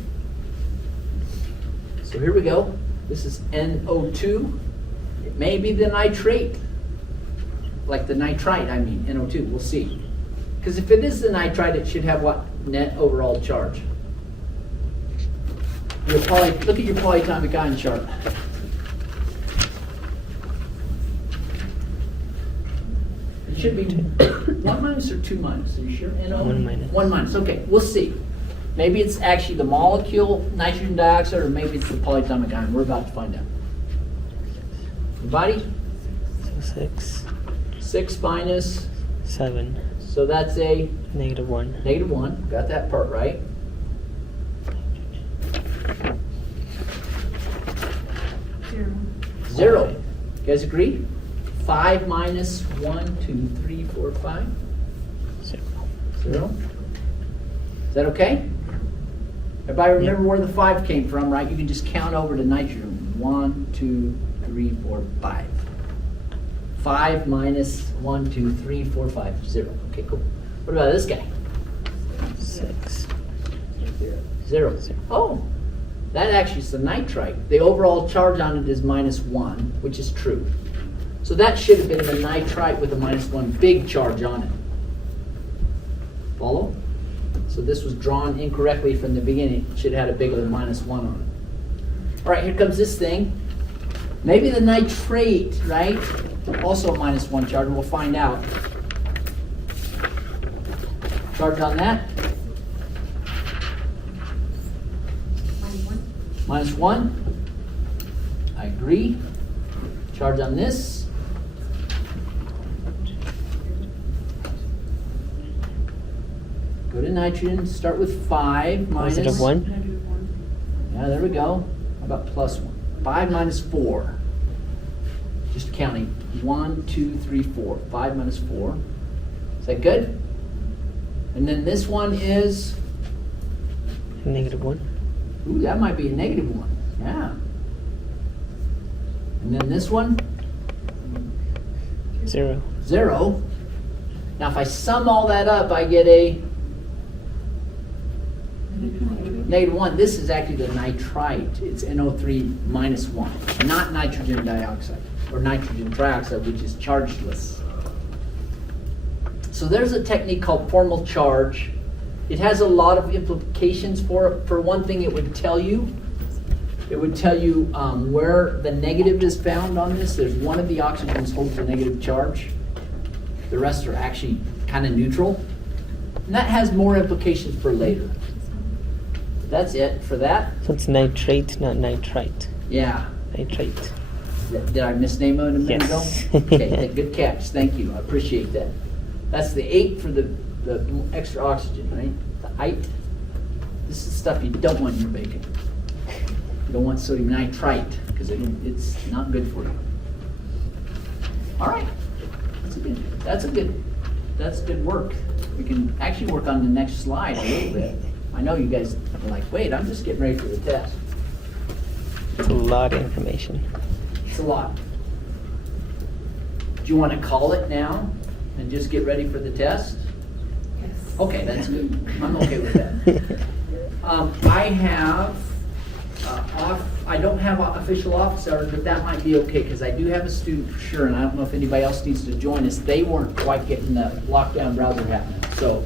So here we go. This is NO2. It may be the nitrate. Like the nitrite, I mean, NO2. We'll see. Because if it is the nitrite, it should have what net overall charge? Look at your polyatomic ion chart. It should be 1 minus or 2 minus, are you sure? NO? 1 minus. 1 minus, okay, we'll see. Maybe it's actually the molecule, nitrogen dioxide, or maybe it's the polyatomic ion. We're about to find out. Everybody? So 6, 6 minus, 7, so that's a -1. -1. Got that part right. Zero. 0. You guys agree? 5 minus 1, 2, 3, 4, 5. 0. 0. Is that okay? Everybody remember where the 5 came from, right? You can just count over to nitrogen. 1, 2, 3, 4, 5. 5 minus 1, 2, 3, 4, 5, 0. Okay, cool. What about this guy? 6. 0. Oh, that actually is the nitrite. The overall charge on it is -1, which is true. So that should have been the nitrite with a -1 big charge on it. Follow? So this was drawn incorrectly from the beginning. It should have had a bigger than -1 on it. All right, here comes this thing. Maybe the nitrate, right? Also a -1 charge, and we'll find out. Charge on that? -1. I agree. Charge on this? Go to nitrogen, start with 5 minus... Positive 1. -1. Yeah, there we go. How about +1? 5 minus 4. Just counting. 1, 2, 3, 4. 5 minus 4. Is that good? And then this one is... -1. Ooh, that might be a -1. Yeah. And then this one? 0. 0. Now if I sum all that up, I get a -1. This is actually the nitrite. It's NO3 minus 1, not nitrogen dioxide or nitrogen trioxide, which is chargeless. So there's a technique called formal charge. It has a lot of implications for it. For one thing, it would tell you where the negative is found on this. There's one of the oxygens holds a negative charge. The rest are actually kind of neutral. And that has more implications for later. That's it for that. So it's nitrate, not nitrite. Yeah. Nitrate. Did I misname it a minute ago? Yes. Okay, good catch. Thank you. I appreciate that. That's the 8 for the extra oxygen, right? The 8. This is stuff you don't want in your bacon. You don't want sodium nitrite because it's not good for you. All right. That's good work. We can actually work on the next slide a little bit. I know you guys are like, wait, I'm just getting ready for the test. It's a lot of information. It's a lot. Do you want to call it now and just get ready for the test? Yes. Okay, that's good. I'm okay with that. I don't have official office hours, but that might be okay because I do have a student for sure, and I don't know if anybody else needs to join us. They weren't quite getting the lockdown browser happening. So